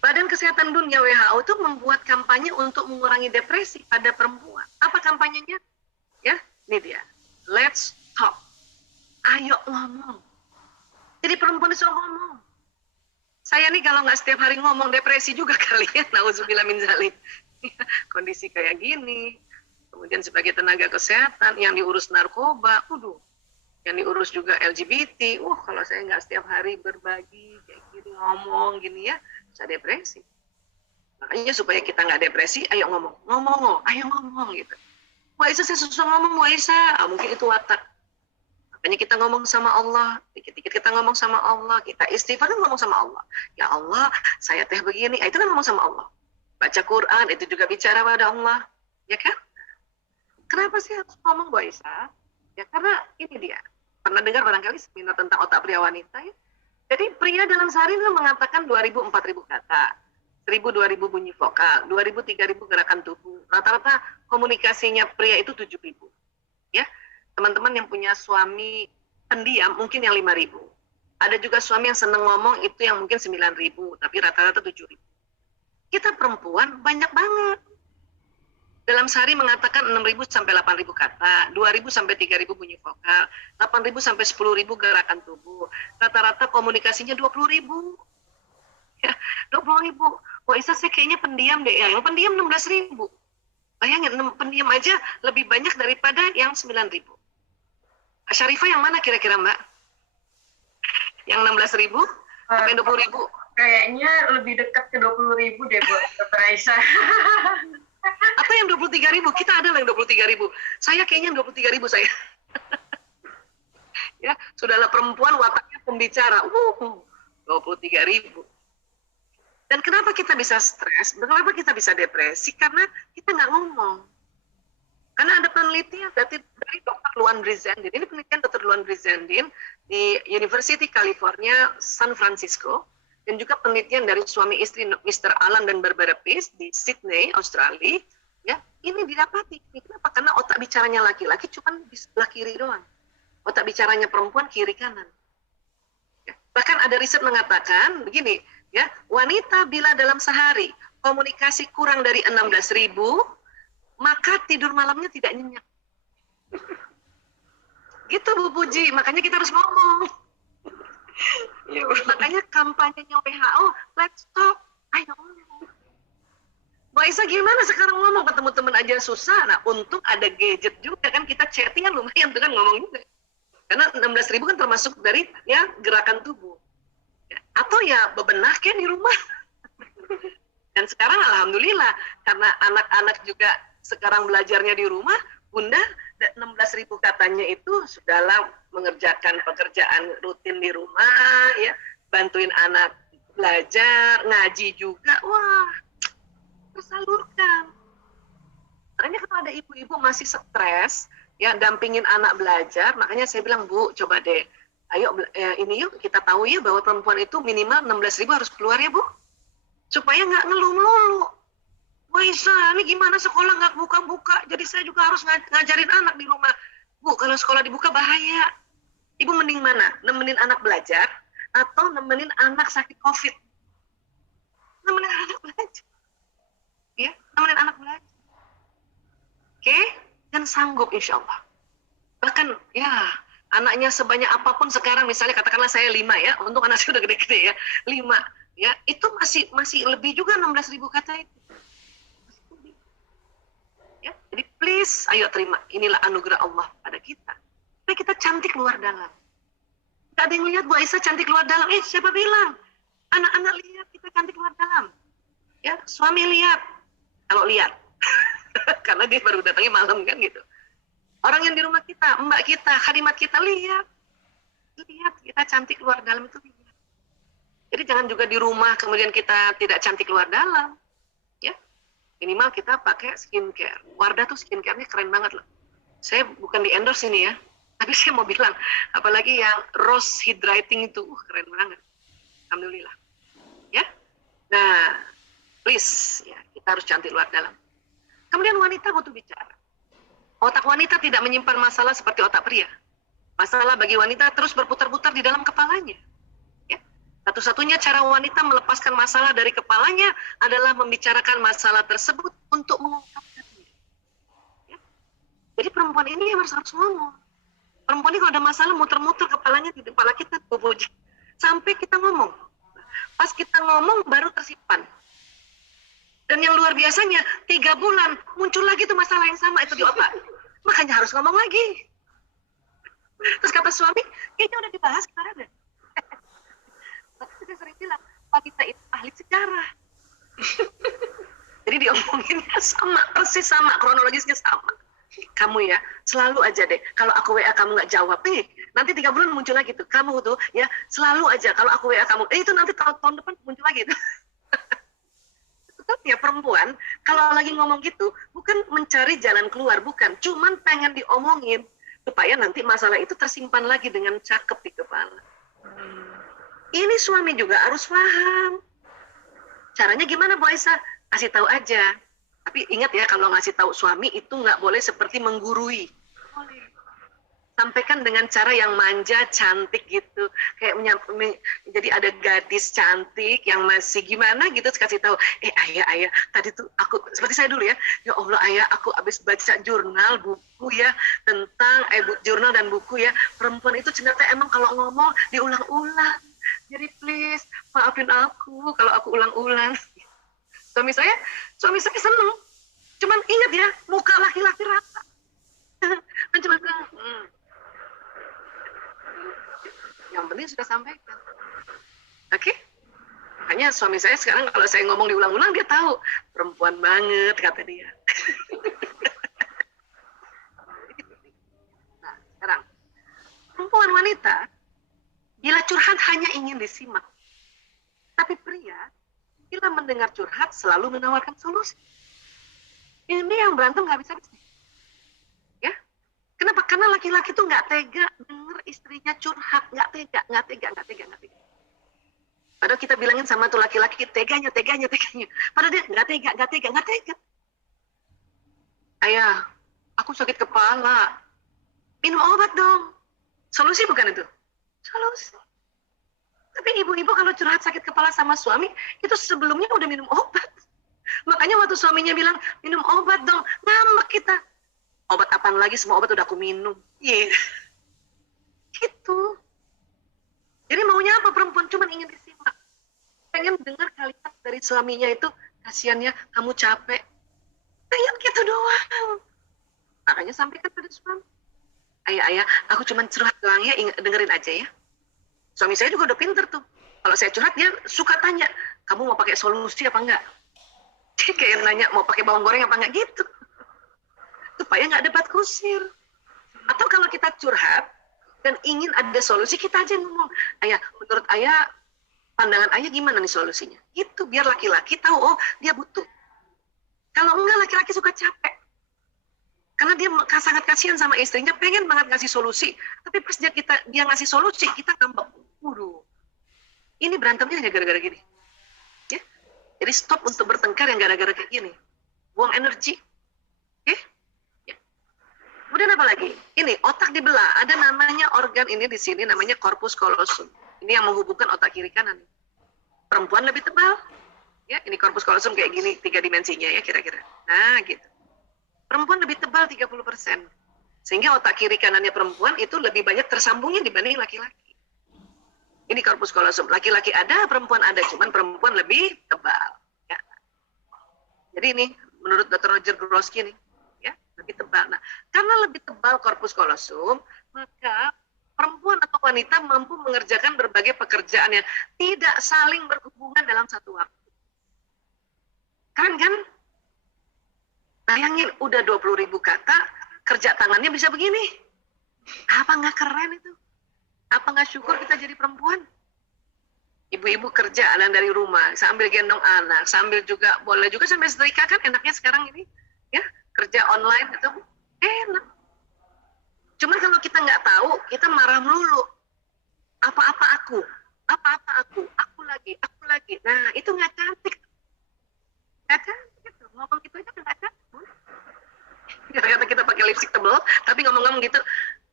Badan Kesehatan Dunia WHO itu membuat kampanye untuk mengurangi depresi pada perempuan. Apa kampanyenya? Ya, ini dia. Let's talk. Ayo ngomong. Jadi perempuan disuruh ngomong. Saya nih kalau nggak setiap hari ngomong depresi juga kali ya. Nauzubillah min zalik. Kondisi kayak gini. Kemudian sebagai tenaga kesehatan yang diurus narkoba, yang diurus juga LGBT. Kalau saya nggak setiap hari berbagi kayak gini, ngomong gini ya, bisa depresi. Makanya supaya kita nggak depresi, ayo ngomong, ayo ngomong gitu. Wah Isa, saya susah ngomong, Wah Isa. Mungkin itu watak. Makanya kita ngomong sama Allah, dikit-dikit kita ngomong sama Allah, kita istighfar dan ngomong sama Allah. Ya Allah, saya teh begini, itu kan ngomong sama Allah. Baca Quran, itu juga bicara pada Allah. Ya kan? Kenapa sih harus ngomong, Bu Aisyah? Ya karena ini dia. Pernah dengar barangkali seminar tentang otak pria wanita ya? Jadi pria dalam sehari itu mengatakan 2.000-4.000 kata. 1.000-2.000 bunyi vokal, 2.000-3.000 gerakan tubuh. Rata-rata komunikasinya pria itu 7.000. Ya. Teman-teman yang punya suami pendiam mungkin yang 5.000. Ada juga suami yang seneng ngomong itu yang mungkin 9.000, tapi rata-rata 7.000. Kita perempuan banyak banget. Dalam sehari mengatakan 6.000 sampai 8.000 kata, 2.000 sampai 3.000 bunyi vokal, 8.000 sampai 10.000 gerakan tubuh. Rata-rata komunikasinya 20.000. Ya, 20.000. Wah Isa, saya kayaknya pendiam deh. Ya, yang pendiam 16.000. Bayangin, pendiam aja lebih banyak daripada yang 9.000. Syarifah yang mana kira-kira Mbak? Yang 16.000 sampai 20.000? Kayaknya lebih dekat ke 20.000 deh, Bu, Dr. Aisyah. Atau yang 23.000? Kita ada yang 23.000. Saya kayaknya 23.000 saya. Ya, sudahlah perempuan wataknya pembicara. 23.000. Dan kenapa kita bisa stres? Kenapa kita bisa depresi? Karena kita nggak ngomong. Karena ada penelitian dari Dr. Luan Brizendin. Ini penelitian Dr. Luan Brizendin di University California, San Francisco. Dan juga penelitian dari suami istri Mr. Alan dan Barbara Pease di Sydney, Australia. Ya, ini didapati. Kenapa? Karena otak bicaranya laki-laki cuma di sebelah kiri doang. Otak bicaranya perempuan kiri kanan. Ya. Bahkan ada riset mengatakan begini, ya, wanita bila dalam sehari komunikasi kurang dari 16.000, maka tidur malamnya tidak nyenyak. Gitu Bu Puji, makanya kita harus ngomong. Ya, makanya kampanyenya WHO, let's talk, ayo ngomong. Mbak Isa gimana sekarang ngomong, ketemu teman aja susah. Nah untung ada gadget juga kan, kita chatting kan lumayan tuh kan ngomong juga. Karena 16.000 kan termasuk dari ya gerakan tubuh. Ya, atau ya bebenah kan di rumah. Dan sekarang alhamdulillah karena anak-anak juga sekarang belajarnya di rumah, Bunda 16.000 katanya itu sudahlah mengerjakan pekerjaan rutin di rumah, ya, bantuin anak belajar, ngaji juga, wah, tersalurkan. Makanya kalau ada ibu-ibu masih stres, ya, dampingin anak belajar, makanya saya bilang, Bu, coba deh, ayo ini yuk kita tahu ya bahwa perempuan itu minimal 16.000 harus keluar ya Bu, supaya nggak ngeluh melulu. Wah Isa, ini gimana sekolah nggak buka-buka, jadi saya juga harus ngajarin anak di rumah. Bu, kalau sekolah dibuka bahaya. Ibu mending mana? Nemenin anak belajar atau nemenin anak sakit COVID? Nemenin anak belajar. Ya, nemenin anak belajar. Oke? Dan sanggup insya Allah. Bahkan ya, anaknya sebanyak apapun sekarang, misalnya katakanlah saya 5 ya, untuk anak saya udah gede-gede ya, 5. Ya, itu masih lebih juga 16.000 kata itu. Ya, jadi please, ayo terima. Inilah anugerah Allah pada kita. Supaya kita cantik luar dalam. Tidak ada yang lihat Bu Aisyah cantik luar dalam. Siapa bilang? Anak-anak lihat kita cantik luar dalam. Ya, suami lihat. Kalau lihat. Karena dia baru datangnya malam kan gitu. Orang yang di rumah kita, mbak kita, khadimat kita lihat. Lihat kita cantik luar dalam itu lihat. Jadi jangan juga di rumah kemudian kita tidak cantik luar dalam. Ya. Minimal kita pakai skincare. Wardah tuh skincare-nya keren banget loh. Saya bukan di endorse ini ya, tapi saya mau bilang, apalagi yang rose hydrating itu, keren banget. Alhamdulillah. Ya. Nah, please, ya, kita harus cantik luar dalam. Kemudian wanita butuh bicara. Otak wanita tidak menyimpan masalah seperti otak pria. Masalah bagi wanita terus berputar-putar di dalam kepalanya. Ya. Satu-satunya cara wanita melepaskan masalah dari kepalanya adalah membicarakan masalah tersebut untuk mengungkapkannya. Ya. Jadi perempuan ini harus ngomong. Perempuan ini kalau ada masalah muter-muter kepalanya di kepala kita, sampai kita ngomong. Pas kita ngomong baru tersimpan. Dan yang luar biasanya 3 bulan muncul lagi tuh masalah yang sama itu di otak. Makanya harus ngomong lagi. Terus kata suami, kayaknya udah dibahas kemarin deh. Tapi saya sering bilang, wanita itu ahli sejarah. Jadi diomonginnya sama, persis sama, kronologisnya sama. Kamu ya, selalu aja deh, kalau aku WA kamu nggak jawab, nanti 3 bulan muncul lagi tuh, kamu tuh ya selalu aja, kalau aku WA kamu, itu nanti tahun depan muncul lagi tuh. Sebetulnya perempuan, kalau lagi ngomong gitu, bukan mencari jalan keluar, bukan, cuman pengen diomongin, supaya nanti masalah itu tersimpan lagi dengan cakep di kepala. Ini suami juga harus paham. Caranya gimana Bu Aisyah? Kasih tahu aja. Tapi ingat ya, kalau ngasih tahu suami itu nggak boleh seperti menggurui. Sampaikan dengan cara yang manja, cantik gitu. Kayak jadi ada gadis cantik yang masih gimana gitu, kasih tahu, ayah, tadi tuh aku, seperti saya dulu ya, ya Allah ayah, aku habis baca jurnal, buku ya, tentang, jurnal dan buku ya, perempuan itu ternyata emang kalau ngomong diulang-ulang. Jadi please, maafin aku kalau aku ulang-ulang. Suami saya seneng. Cuman ingat ya, muka laki-laki rata. Kan cuma bilang, yang penting sudah sampaikan. Oke? Makanya suami saya sekarang kalau saya ngomong diulang-ulang, dia tahu. Perempuan banget, kata dia. Nah, sekarang. Perempuan wanita, bila curhat hanya ingin disimak. Tapi pria, bila mendengar curhat selalu menawarkan solusi. Ini yang berantem nggak bisa. Ya, kenapa? Karena laki-laki tuh nggak tega denger istrinya curhat, nggak tega. Padahal kita bilangin sama tuh laki-laki teganya. Padahal dia nggak tega. Ayah, aku sakit kepala. Minum obat dong. Solusi bukan itu? Solusi. Tapi ibu-ibu kalau curhat sakit kepala sama suami, itu sebelumnya udah minum obat. Makanya waktu suaminya bilang, minum obat dong, ngambek kita. Obat apaan lagi, semua obat udah aku minum. Iya. Gitu. Jadi maunya apa perempuan? Cuma ingin disimak. Pengen dengar kalimat dari suaminya itu, kasihannya kamu capek. Pengen gitu doang. Makanya sampaikan pada suami. Ayah, aku cuma curhat doang ya, dengerin aja ya. Suami saya juga udah pinter tuh. Kalau saya curhat, dia suka tanya, kamu mau pakai solusi apa enggak? Dia kayak nanya, mau pakai bawang goreng apa enggak gitu. Supaya nggak debat kusir. Atau kalau kita curhat, dan ingin ada solusi, kita aja ngomong, ayah, menurut ayah, pandangan ayah gimana nih solusinya? Itu biar laki-laki tahu, oh dia butuh. Kalau enggak, laki-laki suka capek. Karena dia sangat kasihan sama istrinya, pengen banget ngasih solusi. Tapi pas dia ngasih solusi, kita ngambek. Waduh, ini berantemnya hanya gara-gara gini. Ya? Jadi stop untuk bertengkar yang gara-gara kayak gini. Buang energi. Oke? Ya. Kemudian apa lagi? Ini, otak dibelah. Ada namanya organ ini di sini, namanya corpus callosum. Ini yang menghubungkan otak kiri kanan. Perempuan lebih tebal. Ya, ini corpus callosum kayak gini, 3 dimensinya ya kira-kira. Nah, gitu. Perempuan lebih tebal 30%. Sehingga otak kiri kanannya perempuan itu lebih banyak tersambungnya dibanding laki-laki. Ini corpus callosum. Laki-laki ada, perempuan ada. Cuman perempuan lebih tebal. Ya. Jadi ini, menurut Dr. Roger Grosky nih, ya, lebih tebal. Nah, karena lebih tebal corpus callosum, maka perempuan atau wanita mampu mengerjakan berbagai pekerjaan yang tidak saling berhubungan dalam satu waktu. Keren kan? Bayangin, udah 20.000 kata, kerja tangannya bisa begini. Apa nggak keren itu? Apa nggak syukur kita jadi perempuan? Ibu-ibu kerja dari rumah, sambil gendong anak, sambil juga, boleh juga sambil setrika kan, enaknya sekarang ini. Ya, kerja online itu enak. Cuma kalau kita nggak tahu, kita marah melulu. Apa-apa aku lagi. Nah, itu nggak cantik. Nggak cantik itu. Ngomong gitu aja nggak cantik. Ternyata kita pakai lipstick tebal, tapi ngomong-ngomong gitu,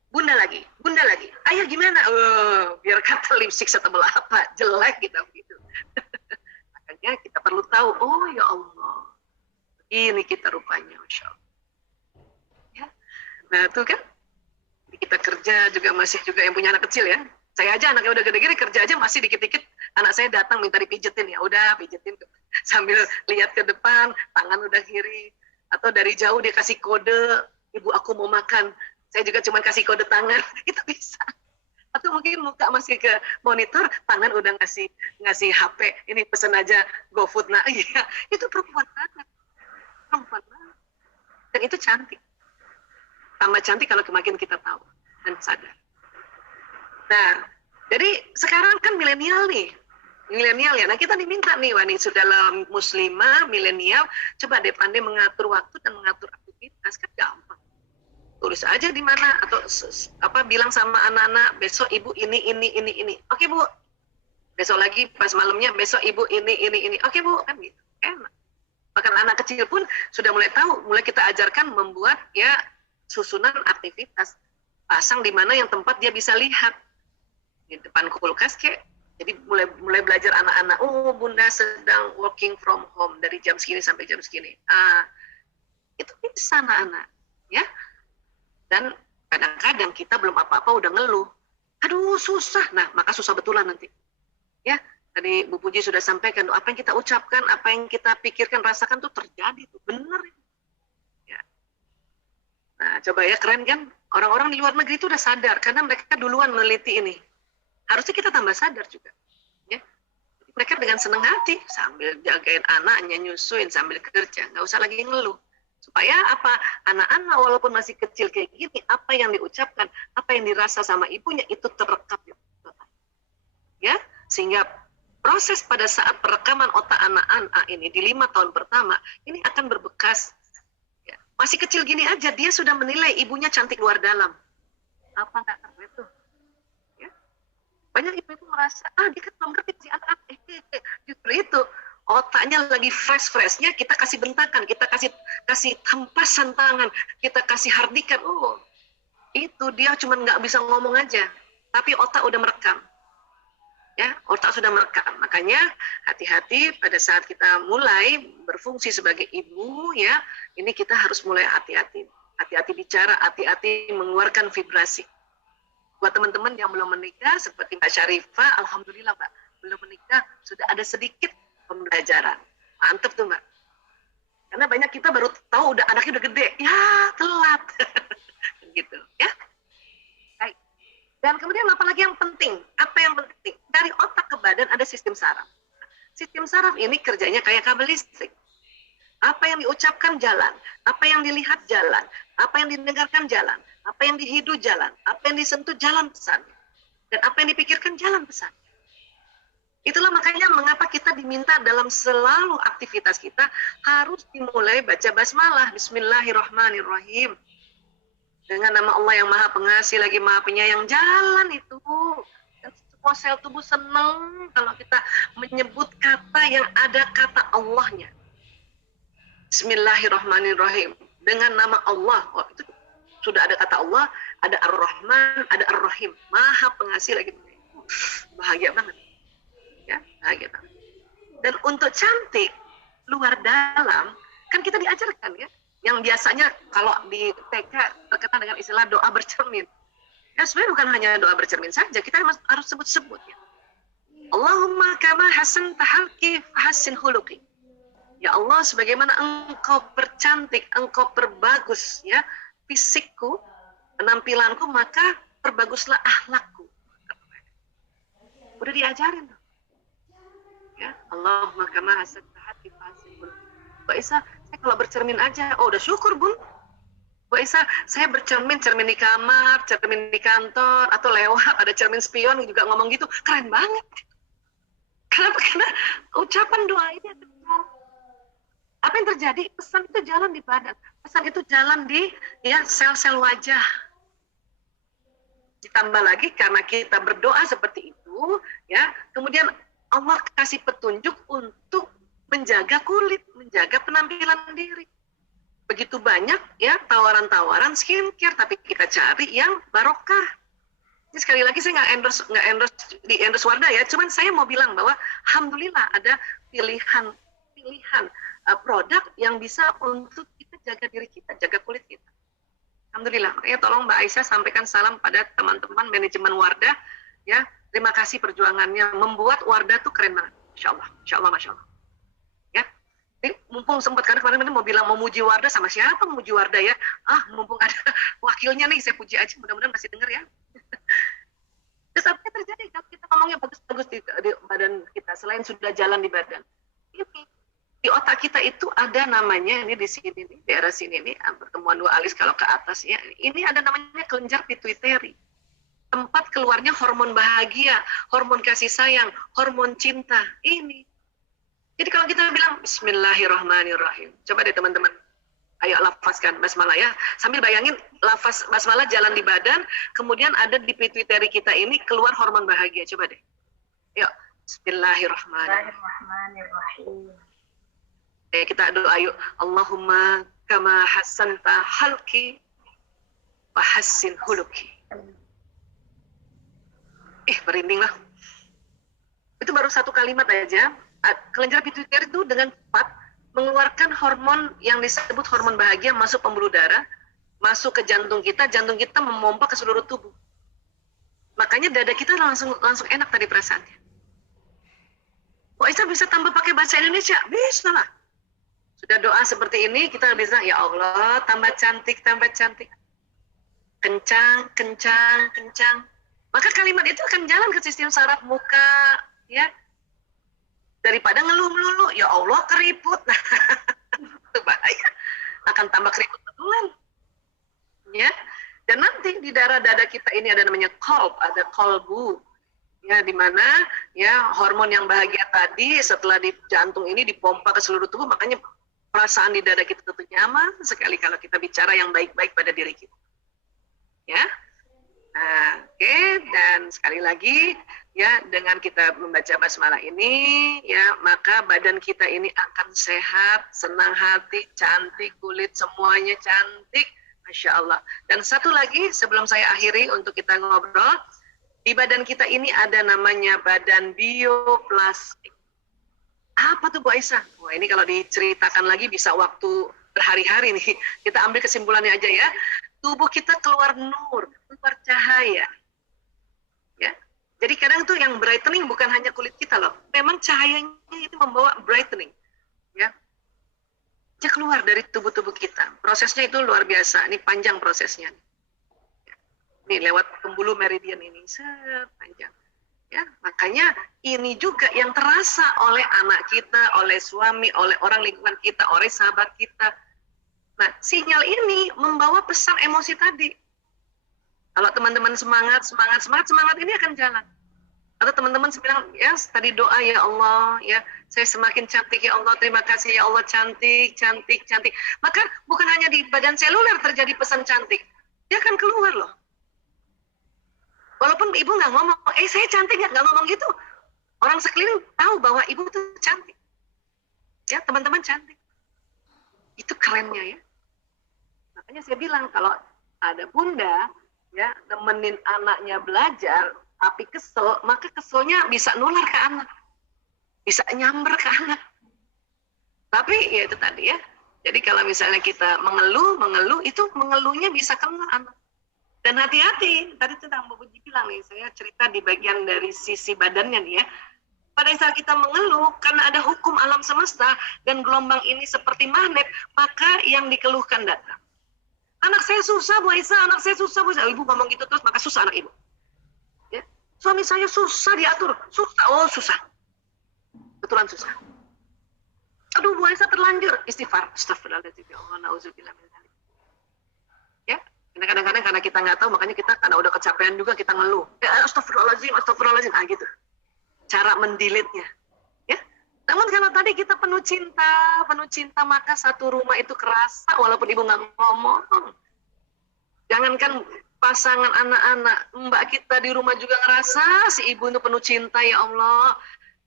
bunda lagi, ayah gimana? Biar kata lipstick setebal apa, jelek kita begitu. Makanya kita perlu tahu, oh ya Allah, ini kita rupanya, Masya Allah. Ya. Nah tuh kan, kita kerja juga masih juga yang punya anak kecil ya. Saya aja anaknya udah gede-gede kerja aja masih dikit-dikit anak saya datang minta dipijetin, ya udah pijetin sambil lihat ke depan, tangan udah kiri, atau dari jauh dia kasih kode, ibu aku mau makan, saya juga cuma kasih kode tangan, itu bisa. Atau mungkin muka masih ke monitor, tangan udah ngasih HP, ini pesen aja GoFood. Nah iya, itu perempuan banget, dan itu cantik. Tambah cantik kalau makin kita tahu dan sadar. Nah, jadi sekarang kan milenial ya. Nah kita diminta nih, wah nih sudah muslimah, milenial, coba deh pandai mengatur waktu dan mengatur aktivitas, kan gampang. Tulis aja di mana atau bilang sama anak-anak, besok ibu ini. Oke bu. Besok lagi pas malamnya, besok ibu ini. Oke bu, kan gitu. Enak. Bahkan anak kecil pun sudah mulai tahu, mulai kita ajarkan membuat ya susunan aktivitas. Pasang di mana yang tempat dia bisa lihat. Di depan kulkas kayak, jadi mulai belajar anak-anak, oh bunda sedang working from home dari jam segini sampai jam segini. Itu bisa anak-anak, ya. Dan kadang-kadang kita belum apa-apa udah ngeluh, aduh susah. Nah maka susah betulan nanti, ya. Tadi Bu Puji sudah sampaikan, apa yang kita ucapkan, apa yang kita pikirkan, rasakan tuh terjadi tuh, bener. Ya. Nah coba ya, keren kan? Orang-orang di luar negeri itu udah sadar karena mereka duluan meneliti ini. Harusnya kita tambah sadar juga, ya. Mereka dengan senang hati sambil jagain anaknya, nyusuin sambil kerja, nggak usah lagi ngeluh. Supaya apa? Anak-anak walaupun masih kecil kayak gini, apa yang diucapkan, apa yang dirasa sama ibunya itu terekam, ya. Sehingga proses pada saat perekaman otak anak-anak ini di 5 tahun pertama ini akan berbekas. Ya. Masih kecil gini aja dia sudah menilai ibunya cantik luar dalam. Apa nggak keren tuh? Banyak ibu-ibu merasa, dia kan belum ngerti si anak. Justru itu, otaknya lagi fresh-freshnya, kita kasih bentakan, kita kasih hempasan tangan, kita kasih hardikan. Itu dia cuma nggak bisa ngomong aja, tapi otak udah merekam. Ya, otak sudah merekam. Makanya hati-hati pada saat kita mulai berfungsi sebagai ibu, ya, ini kita harus mulai hati-hati. Hati-hati bicara, hati-hati mengeluarkan vibrasi. Buat teman-teman yang belum menikah, seperti Mbak Syarifah, alhamdulillah Mbak, belum menikah, sudah ada sedikit pembelajaran. Mantep tuh Mbak. Karena banyak kita baru tahu anaknya udah gede, ya telat. Gitu, ya. Baik. Dan kemudian apa lagi yang penting? Apa yang penting? Dari otak ke badan ada sistem saraf. Sistem saraf ini kerjanya kayak kabel listrik. Apa yang diucapkan jalan, apa yang dilihat jalan, apa yang didengarkan jalan, apa yang dihidu jalan, apa yang disentuh jalan pesan, dan apa yang dipikirkan jalan pesan. Itulah makanya mengapa kita diminta dalam selalu aktivitas kita harus dimulai baca basmalah, Bismillahirrahmanirrahim. Dengan nama Allah yang Maha Pengasih lagi Maha Penyayang, jalan itu. Dan semua sel tubuh senang kalau kita menyebut kata yang ada kata Allahnya. Bismillahirrahmanirrahim. Dengan nama Allah. Itu sudah ada kata Allah, ada Ar-Rahman, ada Ar-Rahim. Maha Pengasih lagi. Bahagia banget. Ya, bahagia banget. Dan untuk cantik, luar dalam, kan kita diajarkan ya. Yang biasanya kalau di TK terkenal dengan istilah doa bercermin. Ya sebenarnya bukan hanya doa bercermin saja, kita harus sebut-sebut ya. Allahumma kama hasan tahalki hasin huluki. Ya Allah, sebagaimana engkau percantik, engkau perbagus ya fisikku, penampilanku, maka perbaguslah akhlakku. Udah diajarin. Ya, Allahumma kama hasan tahalki hasin huluki. Mbak Isa, saya kalau bercermin aja, udah syukur Bun. Mbak Isa, saya bercermin, cermin di kamar, cermin di kantor, atau lewat, ada cermin spion juga ngomong gitu, keren banget. Kenapa? Karena ucapan doa ini apa yang terjadi? Pesan itu jalan di badan, pesan itu jalan di ya sel-sel wajah. Ditambah lagi karena kita berdoa seperti itu, ya, kemudian Allah kasih petunjuk untuk menjaga kulit, menjaga penampilan diri. begitu banyak ya tawaran-tawaran skincare, tapi kita cari yang barokah. Ini sekali lagi saya nggak endorse Wardah ya, cuman saya mau bilang bahwa alhamdulillah ada pilihan produk yang bisa untuk kita jaga diri kita, jaga kulit kita. Alhamdulillah. Makanya tolong Mbak Aisyah sampaikan salam pada teman-teman manajemen Wardah ya. Terima kasih perjuangannya membuat Wardah tuh keren banget. Insya Allah, Masya Allah. Ya. Ini mumpung sempat, karena kemarin mau bilang memuji Wardah, sama siapa memuji Wardah ya? Mumpung ada wakilnya nih, saya puji aja, mudah-mudahan masih dengar ya. Terus apa yang terjadi kalau kita ngomongnya bagus-bagus di badan kita, selain sudah jalan di badan? Ini di otak kita itu ada namanya, ini di sini nih, daerah sini nih, pertemuan dua alis kalau ke atas ya, ini ada namanya kelenjar pituitari. Tempat keluarnya hormon bahagia, hormon kasih sayang, hormon cinta. Ini. Jadi kalau kita bilang Bismillahirrahmanirrahim, coba deh teman-teman, ayo lafazkan basmalah ya. Sambil bayangin lafaz basmalah jalan di badan, kemudian ada di pituitari kita ini keluar hormon bahagia. Coba deh. Yuk, Bismillahirrahmanirrahim. Kita doa yuk. Allahumma kama hassanta halki wa hassin huluki. Merinding lah. Itu baru satu kalimat aja. Kelenjar pituitari itu dengan cepat mengeluarkan hormon yang disebut hormon bahagia masuk pembuluh darah, masuk ke jantung kita memompa ke seluruh tubuh. Makanya dada kita langsung enak tadi perasaannya. Aisyah bisa tambah pakai bahasa Indonesia? Bisa lah. Sudah doa seperti ini, kita bisa, ya Allah, tambah cantik, kencang. Maka kalimat itu akan jalan ke sistem saraf muka, ya. Daripada ngeluh melulu, ya Allah keriput. Nah, itu bahaya. Akan tambah keriput betulan. Ya. Dan nanti di darah dada kita ini ada namanya ada kolbu. Ya, di mana ya hormon yang bahagia tadi setelah di jantung ini dipompa ke seluruh tubuh, makanya perasaan di dada kita tentu nyaman sekali kalau kita bicara yang baik-baik pada diri kita. Ya. Oke, dan sekali lagi ya, dengan kita membaca basmalah ini ya, maka badan kita ini akan sehat, senang hati, cantik, kulit semuanya cantik, Masya Allah. Dan satu lagi sebelum saya akhiri untuk kita ngobrol, di badan kita ini ada namanya badan bioplastik. Apa tuh Bu Aisyah? Wah, ini kalau diceritakan lagi bisa waktu berhari-hari nih. Kita ambil kesimpulannya aja ya. Tubuh kita keluar nur, keluar cahaya. Ya. Jadi kadang tuh yang brightening bukan hanya kulit kita loh. Memang cahayanya itu membawa brightening. Ya. Dia keluar dari tubuh-tubuh kita. Prosesnya itu luar biasa. Ini panjang prosesnya. Nih lewat pembuluh meridian ini, panjang. Ya, makanya ini juga yang terasa oleh anak kita, oleh suami, oleh orang lingkungan kita, oleh sahabat kita. Nah, sinyal ini membawa pesan emosi tadi. Kalau teman-teman semangat ini akan jalan. Atau teman-teman bilang, ya tadi doa ya Allah, ya saya semakin cantik ya Allah, terima kasih ya Allah, cantik. Maka bukan hanya di badan seluler terjadi pesan cantik, dia akan keluar loh. Walaupun ibu nggak ngomong, saya cantik nggak ngomong gitu. Orang sekeliling tahu bahwa ibu itu cantik. Ya, teman-teman cantik. Itu kerennya ya. Makanya saya bilang kalau ada bunda ya nemenin anaknya belajar tapi kesel, maka keselnya bisa nular ke anak. Bisa nyamber ke anak. Tapi ya itu tadi ya. Jadi kalau misalnya kita mengeluh itu mengeluhnya bisa kena anak. Dan hati-hati, tadi tentang Bu Puji bilang nih, saya cerita di bagian dari sisi badannya nih ya. Pada saat kita mengeluh, karena ada hukum alam semesta, dan gelombang ini seperti magnet, maka yang dikeluhkan datang. Anak saya susah, Bu Aisyah, anak saya susah, Bu Aisyah. Ibu ngomong gitu terus, maka susah anak ibu. Ya. Suami saya susah diatur, susah. Betulan susah. Aduh, Bu Aisyah terlanjur. Istighfar, astagfirullahaladzim, ya Allah, na'udzubillah min dzalik. Ya. Kadang-kadang karena kita nggak tahu, makanya kita karena udah kecapean juga kita ngeluh. Astagfirullahaladzim, gitu. Cara mendelete-nya. Ya. Namun kalau tadi kita penuh cinta, maka satu rumah itu kerasa walaupun ibu nggak ngomong. Jangankan pasangan anak-anak, mbak kita di rumah juga ngerasa si ibu itu penuh cinta ya Allah.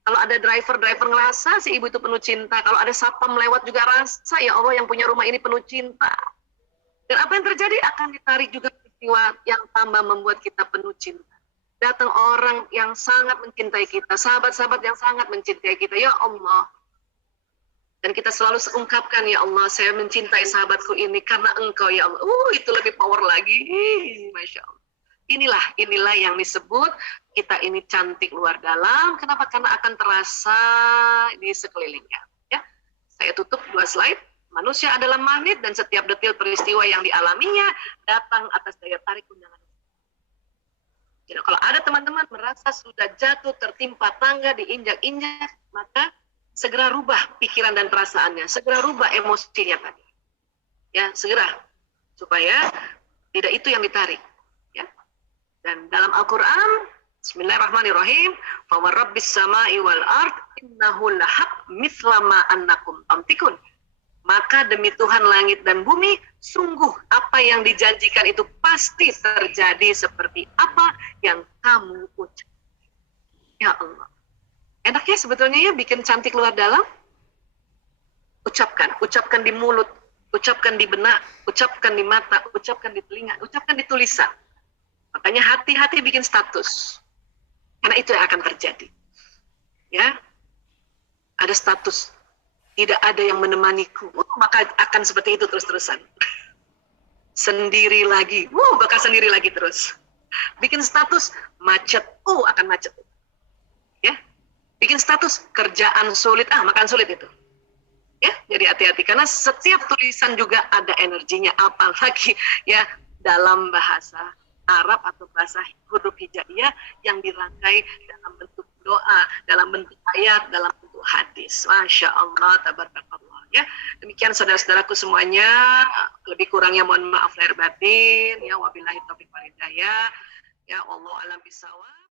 Kalau ada driver ngerasa si ibu itu penuh cinta. Kalau ada satpam lewat juga rasa, ya Allah yang punya rumah ini penuh cinta. Dan apa yang terjadi akan ditarik juga peristiwa yang tambah membuat kita penuh cinta. Datang orang yang sangat mencintai kita, sahabat-sahabat yang sangat mencintai kita. Ya Allah. Dan kita selalu ungkapkan, ya Allah, saya mencintai sahabatku ini karena Engkau, ya Allah. Itu lebih power lagi. Masya Allah. Inilah yang disebut kita ini cantik luar dalam. Kenapa? Karena akan terasa di sekelilingnya. Ya, saya tutup 2 slide. Manusia adalah magnet dan setiap detil peristiwa yang dialaminya datang atas daya tarik undangan. Jadi kalau ada teman-teman merasa sudah jatuh tertimpa tangga diinjak-injak, maka segera rubah pikiran dan perasaannya, segera rubah emosinya tadi. Ya, segera supaya tidak itu yang ditarik. Dan dalam Al-Quran, Bismillahirrahmanirrahim, "Fa warabbis sama'i wal ard innahu lahaq mithla ma annakum tamtikun." Maka demi Tuhan langit dan bumi, sungguh apa yang dijanjikan itu pasti terjadi seperti apa yang kamu ucap. Ya Allah. Enaknya sebetulnya ya bikin cantik luar dalam. Ucapkan di mulut, ucapkan di benak, ucapkan di mata, ucapkan di telinga, ucapkan di tulisan. Makanya hati-hati bikin status. Karena itu yang akan terjadi. Ya. Ada status. Tidak ada yang menemaniku. Maka akan seperti itu terus-terusan. Sendiri lagi. Bakal sendiri lagi terus. Bikin status macet. Akan macet. Ya. Bikin status kerjaan sulit. Makan sulit itu. Ya, jadi hati-hati. Karena setiap tulisan juga ada energinya. Apalagi ya dalam bahasa Arab atau bahasa huruf hijaiyah yang dirangkai dalam bentuk doa, dalam bentuk ayat, dalam bentuk hadis. Masya Allah, tabarakallah. Ya, demikian saudara-saudaraku semuanya. Lebih kurangnya mohon maaf lahir batin. Ya, wabillahi taufiq wal hidayah. Ya, wallahu a'lam bishawab.